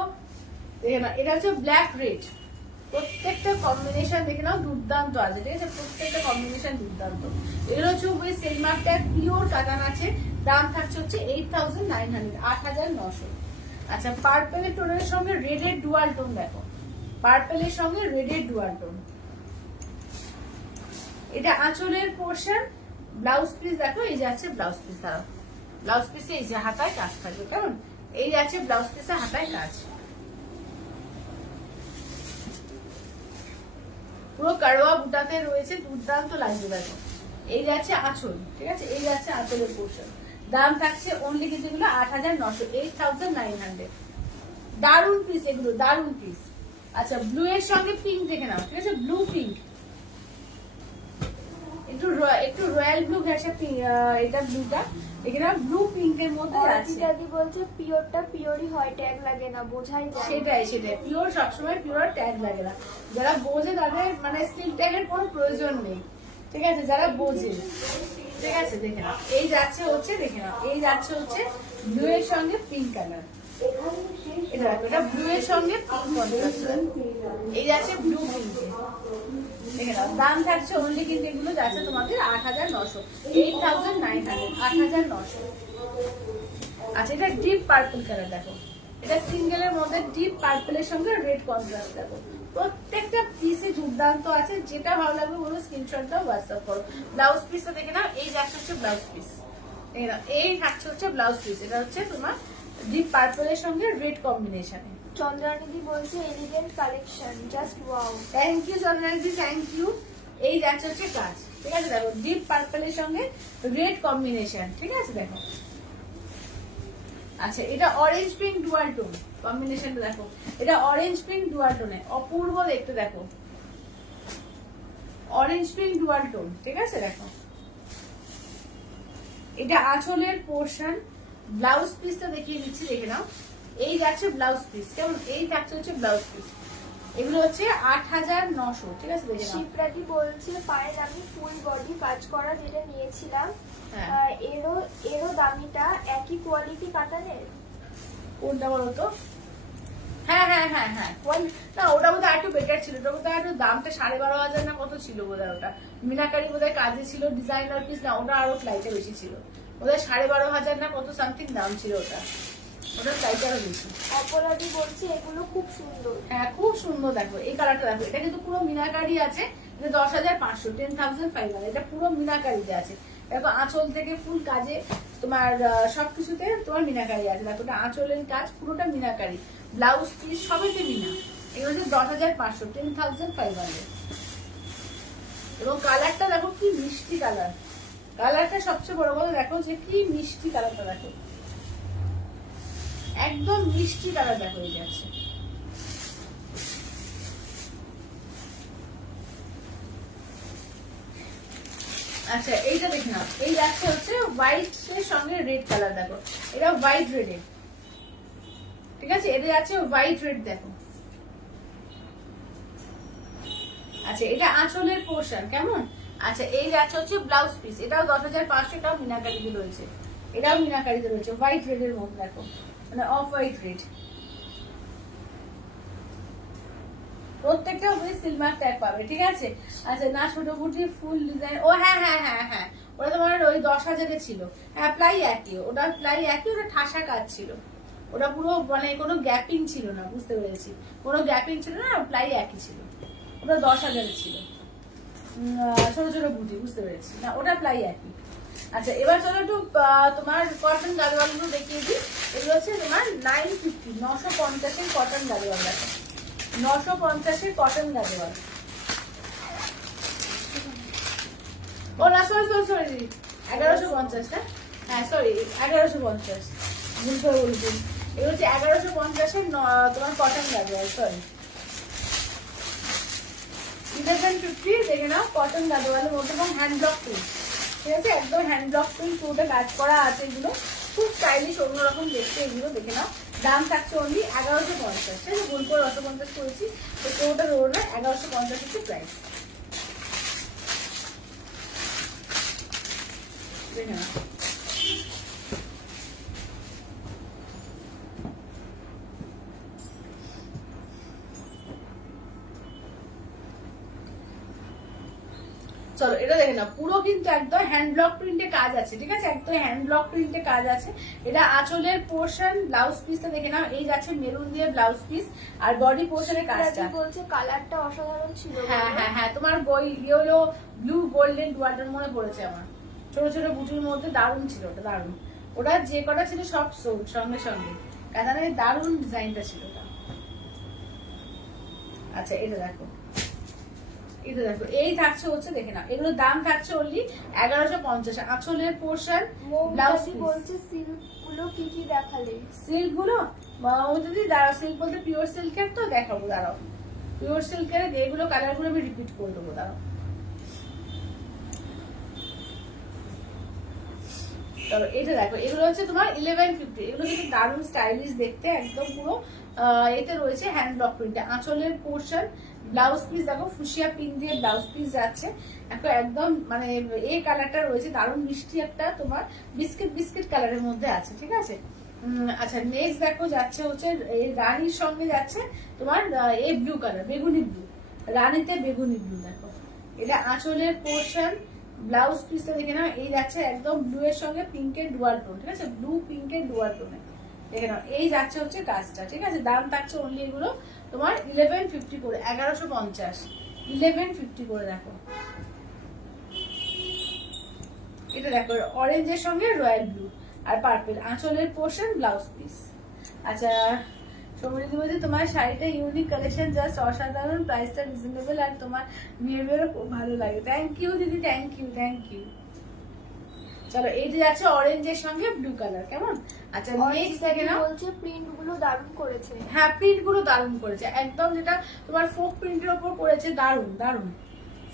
দেখে না, এটা হচ্ছে ব্ল্যাক রেড, প্রত্যেকটা কম্বিনেশন দেখে নাও দুর্দান্ত আছে, ঠিক আছে, প্রত্যেকটা কম্বিনেশন দুর্দান্ত। এগুলো হচ্ছে ওই সিলমার্ক ট্যাগ পিওর কাতান আছে। দাম থাকছে হচ্ছে 8900, 8900। আচ্ছা পার্পেলের টোনের সঙ্গে রেডের ডুয়াল টোন দেখো, পার্পেলের সঙ্গে রেডের ডুয়াল টোন। এটা আঁচলের পোর্শন, ব্লাউজ পিস দেখো, এই যে আছে ব্লাউজ পিস, দাঁড়াও, ব্লাউজ পিসে এই যে হাতায় কাজ থাকবে, কেমন, এই আছে ব্লাউজ পিসে হাতায় কাজ। পুরো কারওয়া বুটাতে রয়েছে, দুর্দান্ত লাগবে দেখো। এই যাচ্ছে আঁচল, ঠিক আছে, এই যাচ্ছে আঁচলের পোর্শন। দাম থাকছে অনলি কিন্তু এগুলো 8900, 8900। দারুন পিস এগুলো, দারুন পিস। আচ্ছা ব্লু এর সঙ্গে পিঙ্ক দেখে নাও, ঠিক আছে, ব্লু পিঙ্ক, একটু রয়্যাল ব্লু ঘেঁষা এটা ব্লুটা দেখে নাও, ব্লু পিঙ্কের মধ্যে আছে। দাদি বলছে পিওরটা পিওরই হয়, ট্যাগ লাগে না, বোঝাই যায়। সেটাই সেটাই, পিওর সবসময় পিওর, ট্যাগ লাগে না। যারা বোঝে তাদের মানে সিল্ক ট্যাগের কোনো প্রয়োজন নেই, ঠিক আছে, যারা বোঝে, ঠিক আছে। দেখে নাও এই যাচ্ছে হচ্ছে, দেখে নাও এই যাচ্ছে হচ্ছে ব্লু এর সঙ্গে পিঙ্ক কালার, এটা দেখো, এটা ব্লু এর সঙ্গে পিঙ্ক কন্ট্রাস্ট। এই যাচ্ছে ব্লু পিঙ্কে, দেখে নাও। দাম থাকছে অনলি কিন্তু এগুলো যাচ্ছে তোমাদের 8,900, 8,900, 8,900। আচ্ছা, এটা ডিপ পার্পল কালার দেখো, এটা সিঙ্গেলের মধ্যে ডিপ পার্পলের সঙ্গে রেড কন্ট্রাস্ট দেখো। প্রত্যেকটা পিসে দুর্দান্ত আছে, যেটা ভালো লাগবে বলো স্ক্রিনশট দাও, হোয়াটসঅ্যাপ করো। ব্লাউজ পিসটা দেখে নাও, এই যাচ্ছে হচ্ছে ব্লাউজ পিস, দেখে নাও, এই থাকছে হচ্ছে ব্লাউজ পিস। এটা হচ্ছে তোমার ডিপ পার্পলের সঙ্গে রেড কম্বিনেশনে। চন্দ্রানিধি বলছে elegant collection, just wow. Thank you Chandranidhi, thank you. এই যাচ্ছে হচ্ছে কাজ, ঠিক আছে দেখো, ডিপ পার্পলের সঙ্গে রেড কম্বিনেশন, ঠিক আছে দেখো। আচ্ছা, এটা অরেঞ্জ পিঙ্ক ডুয়াল টোন কম্বিনেশনটা দেখো, এটা অরেঞ্জ পিঙ্ক ডুয়াল টোনে অপূর্ব দেখতে দেখো, অরেঞ্জ পিঙ্ক ডুয়াল টোন, ঠিক আছে দেখো। এটা আঁচলের পোর্শন, ব্লাউজ পিসটা দেখিয়ে দিচ্ছি, দেখে নাও। এই যাচ্ছে ব্লাউজ পিস, কেমন? এই থাকছে হচ্ছে ব্লাউজ পিস, এগুলো হচ্ছে 8,900, ঠিক আছে দেখে নাও। শিবরাতি বলছে পায়েল আমি ফুল বডি কাজ করা যেটা নিয়েছিলাম, হ্যাঁ। এরও দামিটা একই কোয়ালিটি কাটানের? কোনটা বলো তো? হ্যাঁ হ্যাঁ হ্যাঁ হ্যাঁ, না ওটা বোধহয় একটু বেটার ছিল, ওটা বোধহয় একটু দামটা 12,500 না কত ছিল বোধহয়। ওটা মিনাকারি বোধহয় কাজে ছিল, ডিজাইনার পিস না, ওটা আরো ফ্লাইটে বেশি ছিল বোধহয়, 12,500 না কত সামথিং দাম ছিল ওটা, ওটা ফ্লাইটে আরো বেশি। অপরাধী বলছে এগুলো খুব সুন্দর। হ্যাঁ খুব সুন্দর দেখো, এই কালারটা দেখো, এটা কিন্তু পুরো মিনাকারি আছে, এটা 10,500, 10,500, এটা পুরো মিনাকারিতে আছে দেখো। আঁচল থেকে ফুল কাজে তোমার সবকিছুতে তোমার মিনাকারি আছে দেখো, এটা আঁচলের কাজ পুরোটা মিনাকারি, ব্লাউজ পিস সবেতে মিনা। এগুলো হচ্ছে 10,500, 10,500। এবং কালারটা দেখো কি মিষ্টি কালার, কালারটা সবচেয়ে বড় কথা দেখো যে কি মিষ্টি কালারটা দেখো, একদম মিষ্টি কালার দেখো এই যাচ্ছে। আচ্ছা, এইটা দেখে নাও, এই যাচ্ছে হচ্ছে হোয়াইট এর সঙ্গে রেড কালার দেখো, এটা হোয়াইট রেড, ঠিক আছে, এটা যাচ্ছে হোয়াইট রেড দেখো। আচ্ছা, এটা আঁচলের পোর্শন, কেমন? আচ্ছা, এই যাচ্ছে হচ্ছে ব্লাউজ পিস, এটাও 10,500, এটাও মিনাকারিতে রয়েছে, এটাও মিনাকারিতে রয়েছে, হোয়াইট রেড এর মধ্যে দেখো, মানে অফ হোয়াইট রেড। প্রত্যেকটা উপরে সিলভার ট্যাগ পাবে, ঠিক আছে। আচ্ছা, না ছোট বুটি ফুল ডিজাইন, ও হ্যাঁ হ্যাঁ হ্যাঁ হ্যাঁ, ওটা তোমার ওই 10,000-এ ছিল। হ্যাঁ, প্লাই একই, ওটা প্লাই একই, ওটা ঠাসা কাজ ছিল, ওটা পুরো মানে কোনো গ্যাপিং ছিল না, বুঝতে পেরেছি, কোনো গ্যাপিং ছিল না, প্লাই একই ছিল, ওটা 10,000-এ ছিল। ছোট ছোট বুটি, বুঝতে পেরেছি, না ওটা প্লাই একই। আচ্ছা, এবার চলো একটু তোমার কটন গালওয়াল গুলো দেখিয়ে দিই। এগুলো হচ্ছে তোমার 950, 950-এর কটন গালওয়াল দেখো, 950-এর কটন গালওয়াল। ও না, সরি সরি সরি দিদি, 1150, হ্যাঁ হ্যাঁ সরি 1150, ভুল করে বলছি। এগুলো হচ্ছে 1150-এর তোমার কটন গালওয়াল, সরি 1150 দেখে নাও, কটন গালওয়ালের মধ্যে এবং হ্যান্ড ব্লক প্রিন্ট, ঠিক আছে, একদম হ্যান্ড ব্লক প্রিন্ট পুরোটা কাজ করা আছে। এগুলো খুব স্টাইলিশ, অন্যরকম দেখতে, এগুলো দেখে নাও। দাম থাকছে অনলি 1150, ঠিক আছে, ভুল করে 850 করেছি, তো পুরোটা রোড না, 1150 হচ্ছে প্রাইস, দেখে নাও। চলো, এটা দেখে না, পুরো কিন্তু একদম হ্যান্ড ব্লক প্রিন্টে কাজ আছে, ঠিক আছে, একদম হ্যান্ড ব্লক প্রিন্টে কাজ আছে। এটা আঁচলের পোর্শন, ব্লাউজ পিসটা দেখে নাও, এই যাচ্ছে মেরুন দিয়ে ব্লাউজ পিস, আর বডি পোর্শনের কাজটা বলছে কালারটা অসাধারণ ছিল। হ্যাঁ হ্যাঁ হ্যাঁ, তোমার ইয়েলো ব্লু গোল্ডেন ডুয়ালটার মনে পড়েছে আমার, ছোট ছোট বুটির মধ্যে দারুণ ছিল, ওটা দারুণ, ওটা যে কটা ছিল সব সোল্ড সঙ্গে সঙ্গে, কারণ দারুণ ডিজাইনটা ছিল ওটা। আচ্ছা, এটা দেখো, এটা দেখো, এই থাকছে হচ্ছে দেখে নাও, এগুলোর দাম থাকছে অনলি 1150, আঁচলের পোর্শন, ব্লাউজ বলছে সিল্ক গুলো কি কি দেখালে? সিল্ক গুলো যদি দাঁড়াও, সিল্ক বলতে পিওর সিল্কের তো দেখাবো, দাঁড়াও, পিওর সিল্কের যেগুলো কালার গুলো আমি রিপিট করে দেবো, দাঁড়াও। চলো, এটা দেখো, এগুলো হচ্ছে তোমার 1150, এগুলো কিন্তু দারুণ স্টাইলিশ দেখতে, একদম পুরো এতে রয়েছে হ্যান্ড ব্লক প্রিন্টে, আঁচলের পোর্শন, ব্লাউজ পিস দেখো ফুশিয়া পিন দিয়ে ব্লাউজ পিস যাচ্ছে, একদম মানে এই কালারটা রয়েছে দারুণ মিষ্টি একটা তোমার বিস্কিট বিস্কিট কালারের মধ্যে আছে, ঠিক আছে, আচ্ছা নেক্সট দেখো যাচ্ছে হচ্ছে এই রানীর সঙ্গে যাচ্ছে তোমার এই ব্লু কালার, বেগুনি ব্লু, রানীতে বেগুনি ব্লু। দেখো এটা আঁচলের পোর্শন, ব্লাউজ পিসটা দেখে নাও, এই যাচ্ছে একদম ব্লু এর সঙ্গে পিঙ্কের ডুয়াল টোন, ঠিক আছে, ব্লু পিঙ্কের ডুয়াল টোনে দেখে নাও। এই যাচ্ছে হচ্ছে কাজটা, ঠিক আছে। দাম থাকছে অনলি এগুলো তোমার 1150 করে, 1150, 1150 করে। দেখো এটা দেখো অরেঞ্জের সঙ্গে রয়্যাল ব্লু আর পার্পল, আঁচলের পোর্শন, ব্লাউজ পিস। আচ্ছা সমৃদ্ধি বলছে তোমার শাড়িটা ইউনিক কালেকশন, জাস্ট অসাধারণ, প্রাইসটা রিজনেবল আর তোমার বিহেভিয়ারও খুব ভালো লাগে। থ্যাংক ইউ দিদি, থ্যাংক ইউ, থ্যাংক ইউ। চলো এইটা যাচ্ছে অরেঞ্জের সঙ্গে ব্লু কালার, কেমন? আচ্ছা নেক্সট দেখে নাও, বলছে প্রিন্ট গুলো দারুণ করেছে। হ্যাঁ প্রিন্ট গুলো দারুণ করেছে, একদম যেটা তোমার ফোক প্রিন্টের ওপর করেছে, দারুণ দারুণ,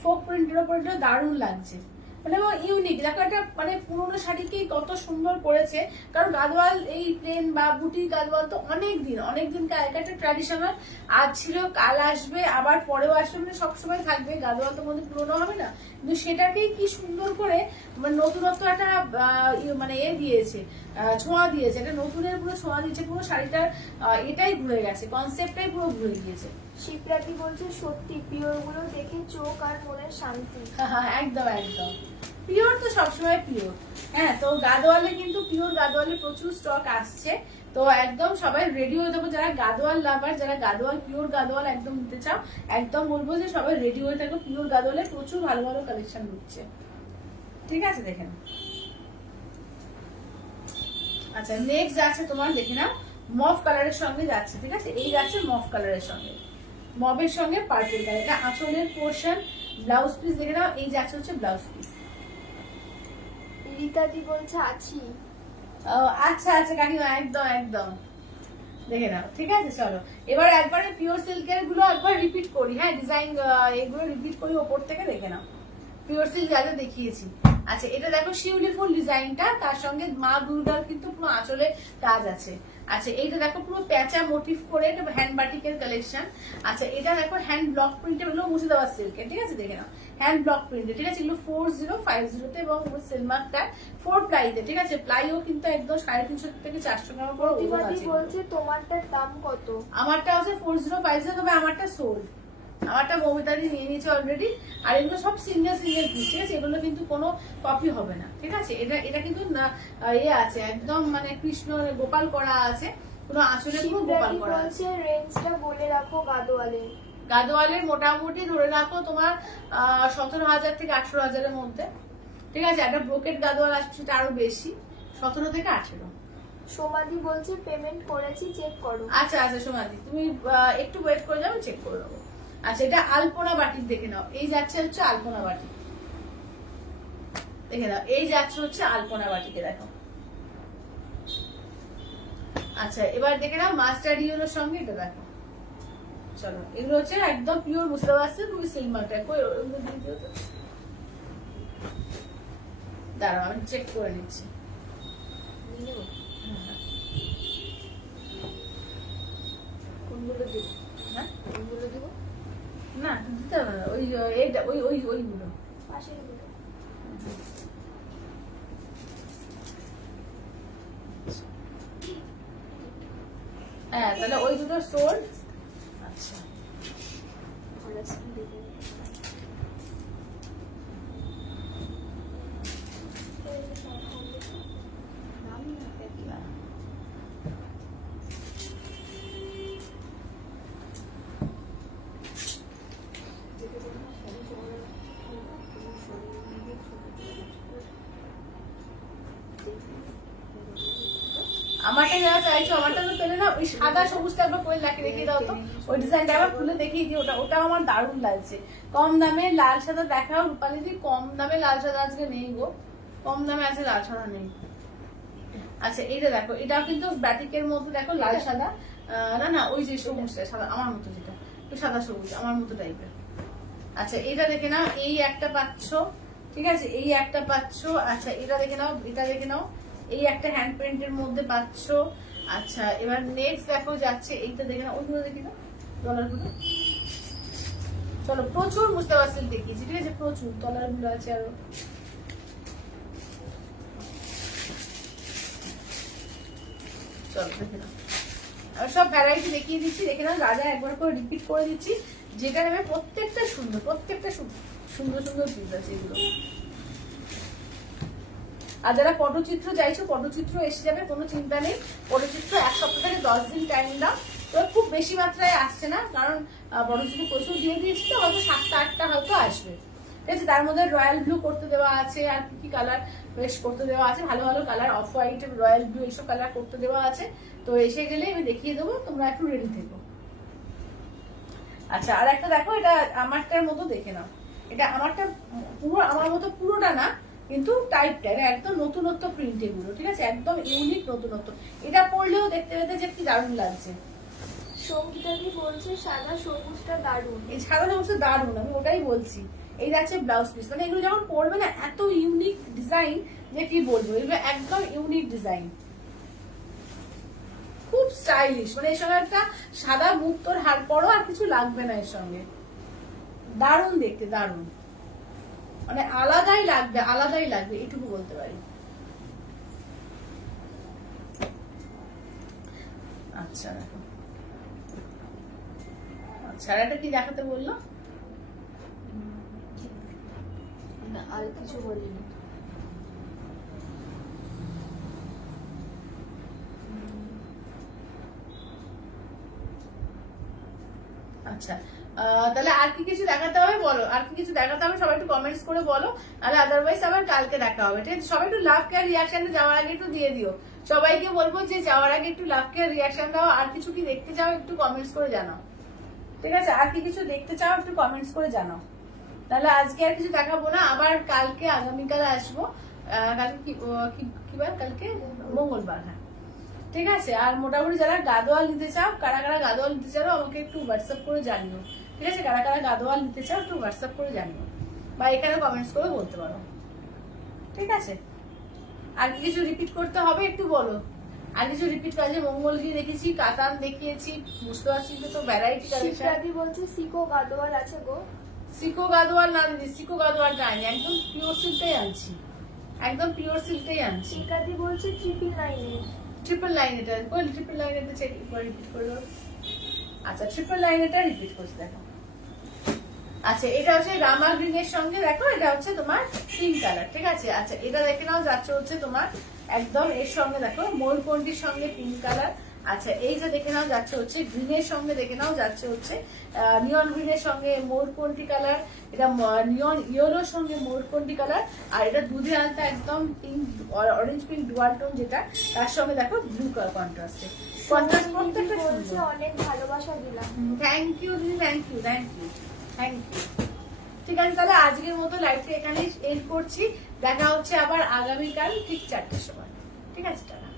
ফোক প্রিন্টের ওপর এটা দারুণ লাগছে, মানে ইউনিক। দেখো একটা মানে পুরোনো শাড়িকেই কত সুন্দর করেছে, কারণ গাদোয়াল এই প্লেন বা বুটি গাদোয়াল তো অনেকদিনকার একটা ট্র্যাডিশনাল, আজ ছিল কাল আসবে আবার পরেও আসবে, মানে সবসময় থাকবে, গাদোয়াল তো মধ্যে পুরোনো হবে না, কিন্তু সেটাকেই কি সুন্দর করে মানে নতুনত্ব একটা মানে দিয়েছে, ছোঁয়া দিয়েছে, এটা নতুনের পুরো ছোঁয়া দিয়েছে, পুরো শাড়িটার এটাই ঘুরে গেছে, কনসেপ্টটাই পুরো ঘুরে গিয়েছে। শিবরাত্রি বলছে সত্যি পিওর গুলো দেখে চোখ আর মনের শান্তি। একদম একদম পিওর তো সবসময় পিওর। হ্যাঁ তো গাদোয়ালে কিন্তু পিওর গাদোয়ালে প্রচুর স্টক আসছে, তো একদম সবাই রেডি হয়ে থাকো, যারা গাদোয়াল লাভার, যারা গাদোয়াল পিওর গাদোয়াল একদম নিতে চাও, একদম বলবো যে সবাই রেডি হয়ে থাকো, পিওর গাদোয়ালে প্রচুর ভালো ভালো কালেকশন ঢুকছে, ঠিক আছে দেখেন। আচ্ছা নেক্সট যাচ্ছে তোমার দেখে নাও মফ কালারের সঙ্গে যাচ্ছে, ঠিক আছে, এই যাচ্ছে মফ কালারের সঙ্গে, মবের সঙ্গে পার্পল কালার, এটা আঁচলের পোর্শন, ব্লাউজ পিস দেখে নাও, এই যাচ্ছে হচ্ছে ব্লাউজ পিস। রীতাদি বলছে আছি। আচ্ছা আচ্ছা কাকিমা, একদম একদম দেখে নাও, ঠিক আছে। চলো এবার একবারে পিওর সিল্কের গুলো একবার রিপিট করি, হ্যাঁ ডিজাইন এগুলো রিপিট করি ওপর থেকে, দেখে নাও পিওর সিল্ক যা যা দেখিয়েছি। আচ্ছা এটা দেখো শিউলি ফুল ডিজাইনটা, তার সঙ্গে মা দুর্গার কিন্তু পুরো আঁচলে কাজ আছে। আচ্ছা এইটা দেখো পুরো প্যাচা মোটিভ করে, এটা হ্যান্ড বাটিকের কালেকশন। আচ্ছা এটা দেখো হ্যান্ড ব্লক প্রিন্টের, হলো মুর্শিদাবাদ সিল্কের, ঠিক আছে, দেখে নাও হ্যান্ড ব্লক প্রিন্টে, ঠিক আছে, এগুলো 4050 তে এবং সিলমার্কটা 4 প্লাইতে, ঠিক আছে, প্লাইও কিন্তু একদম 350 থেকে 400 গ্রাম করে ওজন আছে। বলছে তোমারটার দাম কত? আমারটা হচ্ছে 4050, তবে আমারটা সোল্ড, আমারটা মমিতাদি নিয়ে নিয়েছে অলরেডি। আর এগুলো সব সিঙ্গেল সিঙ্গেল পিস, ঠিক আছে, এগুলো কিন্তু কোনো কপি হবে না, ঠিক আছে। এটা কিন্তু আছে একদম মানে কৃষ্ণ গোপাল করা আছে, কোনো আঁচলে পুরো গোপাল করা আছে। রেঞ্জটা বলে রাখো গাদোয়ালে। গাদোয়ালের মোটামুটি ধরে রাখো তোমার 17,000 থেকে 18,000-এর মধ্যে, ঠিক আছে। একটা ব্রোকেট গাদোয়াল আসবে সেটা আরো বেশি, 17 থেকে 18। সোমাদি বলছে পেমেন্ট করেছি চেক করো। আচ্ছা আচ্ছা সোমাদি তুমি একটু ওয়েট করে যাও, চেক করে নেবো। আচ্ছা এটা আলপনা বাটিক দেখে নাও, এই যাচ্ছে হচ্ছে আলপনা বাটিক, দেখে নাও এই যাচ্ছে হচ্ছে আলপনা বাটিকে, দেখো। আচ্ছা এবার দেখে নাও মাস্টার্ড ইয়েলোর সঙ্গে এটা দেখো। চলো এগুলো হচ্ছে একদম পিওর বুঝতে পারছি, খুবই সিলমারটা দাঁড়াও আমি চেক করে নিচ্ছি। কোনগুলো দিব? হ্যাঁ কোনগুলো দিব? না দিতে হবে না, ওইগুলো পাশের গুলো। হ্যাঁ তাহলে ওই দুটো সোল্ড। আচ্ছা আমারটা যারা চাইছো, আমারটা তো পেলে না, ওই সাদা সবুজটা একবার করে দেখিয়ে দাও তো, ওই ডিজাইনটা আবার খুলে দেখিয়ে দিই, ওটা আমার দারুণ লাগছে। কম দামে লাল সাদা দেখাও রূপালি দি, কম দামে লাল সাদা আজকে নেই গো, কম দামে আছে লাল সাদা নেই। আচ্ছা এটা দেখো, এটাও কিন্তু ব্যাটিকের মধ্যে দেখো লাল সাদা, না না ওই যে সবুজটা সাদা আমার মতো, যেটা একটু সাদা সবুজ আমার মতো টাইপের। আচ্ছা এটা দেখে নাও, এই একটা পাচ্ছ, ঠিক আছে, এই একটা পাচ্ছ। আচ্ছা এটা দেখে নাও, এটা দেখে নাও, এই একটা হ্যান্ড প্রিন্টের মধ্যে পাচ্ছ। আচ্ছা এবার নেক্সট দেখো যাচ্ছে এইটা দেখে নাও, ওইগুলো দেখে নাও ডলারগুলো। চলো প্রচুর মুস্তাফা সিল্ক দেখিয়েছি, ঠিক আছে, প্রচুর ডলারগুলো আছে আরো। চলো দেখে নাও। আর সব ভ্যারাইটি দেখিয়ে দিচ্ছি, দেখে নাও, যা যা একবার করে রিপিট করে দিচ্ছি, যেটা নেবে প্রত্যেকটা সুন্দর, প্রত্যেকটা সুন্দর সুন্দর পিস আছে এগুলো। আর যারা পটচিত্র চাইছো পটচিত্র এসে যাবে, কোনো চিন্তা নেই। পটচিত্র 1 সপ্তাহ থেকে 10 দিন টাইম দাও। তো খুব বেশি মাত্রায় আসছে না, কারণ পটচিত্র প্রচুর দিয়ে দিয়েছি, তো হয়তো 7টা 8টা হয়তো আসবে, ঠিক আছে। তার মধ্যে রয়্যাল ব্লু করতে দেওয়া আছে, আর কি কি কালার বেশ করতে দেওয়া আছে, ভালো ভালো colour, off white, royal blue, এইসব কালার করতে দেওয়া আছে। তো এসে গেলে আমি দেখিয়ে দেবো, তোমরা একটু রেডি থেকো। আচ্ছা, আর একটা দেখো, এটা আমারটার মতো দেখে নাও। এটা আমারটা পুরো আমার মতো পুরোটা না, কিন্তু টাইপটা এটা একদম নতুনত্ব প্রিন্ট এগুলো, ঠিক আছে, একদম ইউনিক নতুনত্ব। এটা পরলেও দেখতে পেতে যে কি দারুণ লাগছে। সঙ্গীতা দি বলছে সাদা সবুজটা দারুণ। এই সাদা সবুজটা দারুণ, আমি ওটাই বলছি। এই যাচ্ছে ব্লাউজ পিস, মানে এগুলো যখন পরবে না, এত ইউনিক ডিজাইন যে কি বলবো, এগুলো একদম ইউনিক ডিজাইন, খুব স্টাইলিশ। মানে এর সঙ্গে একটা সাদা মুক্তোর হার পরও আর কিছু লাগবে না এর সঙ্গে, দারুণ দেখতে, দারুণ, মানে আলাদাই লাগবে, আলাদাই লাগবে, এটুকু বলতে পারি। আচ্ছা দেখো, আচ্ছা আর একটা কি দেখাতে বললো? না, আর কিছু বলিনি। আচ্ছা, তাহলে আর কি কিছু দেখাতে হবে বলো, আর কি কিছু দেখাতে হবে সবাই একটু কমেন্টস করে বলো, আর আদারওয়াইজ আবার কালকে দেখা হবে, ঠিক আছে। সবাই একটু লাভ কেয়ার রিয়াকশনে যাওয়ার আগে একটু দিয়ে দিও। সবাইকে বলবো যে যাওয়ার আগে একটু লাভ কেয়ার রিয়াকশন দাও। আর কিছু কি দেখতে চাও একটু কমেন্টস করে জানাও, ঠিক আছে। আর কি কিছু দেখতে চাও একটু কমেন্টস করে জানাও। তাহলে আজকে আর কিছু দেখাবো না, আবার কালকে আগামীকাল আসবো। কালকে কি বার? কালকে মঙ্গলবার, হ্যাঁ, ঠিক আছে। আর মোটামুটি যারা গাদোয়াল নিতে চাও, কারা কারা গাদোয়াল নিতে চাও আমাকে একটু হোয়াটসঅ্যাপ করে জানিও, ঠিক আছে। কারা কারা গাদোয়াল নিতে চাও একটু হোয়াটসঅ্যাপ করে জানিও, বা এখানে কমেন্টস করে বলতে পারো, ঠিক আছে। আর কি কিছু রিপিট করতে হবে একটু বলো। আর কিছু রিপিট করা যায়, মঙ্গলগিরি দেখেছি, কাতান দেখিয়েছি, বুঝতে পারছি তো ভ্যারাইটি কালেকশন। শিপ্রাদি বলছে সিকো গাদোয়াল আছে গো। সিকো গাদোয়াল না দিদি, সিকো গাদোয়ালটা আনি, একদম পিওর সিল্কটাই আনছি, একদম পিওর সিল্কটাই আনছি। শিকাদি বলছে 999। 999 এটা বল, 999 এটা চেক করে রিপিট করে দাও। আচ্ছা, 999 এটা রিপিট করছি, দেখো। আচ্ছা, এটা হচ্ছে রামা গ্রিন এর সঙ্গে, দেখো এটা হচ্ছে তোমার পিঙ্ক কালার, ঠিক আছে। আচ্ছা, এটা দেখে নাও, যাচ্ছে হচ্ছে তোমার একদম এর সঙ্গে, দেখো ময়ূরকণ্ঠীর সঙ্গে পিঙ্ক কালার। আচ্ছা, এই যে দেখে নাও, যাচ্ছে হচ্ছে গ্রিনের সঙ্গে, দেখে নাও, যাচ্ছে হচ্ছে নিয়ন গ্রিনের সঙ্গে ময়ূরকণ্ঠী কালার, এটা নিয়ন ইয়েলোর সঙ্গে ময়ূরকণ্ঠী কালার, আর এটা দুধে আলতা একদম pink, orange pink dual tone, যেটা তার সঙ্গে দেখো ব্লু কালার কন্ট্রাস্টে। কন্ট্রাস্ট প্রত্যেকটা বলছে অনেক ভালোবাসা দিলাম। থ্যাংক ইউ দিদি, thank you, thank you, thank you. ঠিক আছে, তাহলে আজকের মতো লাইভটা এখানেই এন্ড করছি। দেখা হচ্ছে আবার আগামীকাল ঠিক 4টের সময়, ঠিক আছে। টাটা।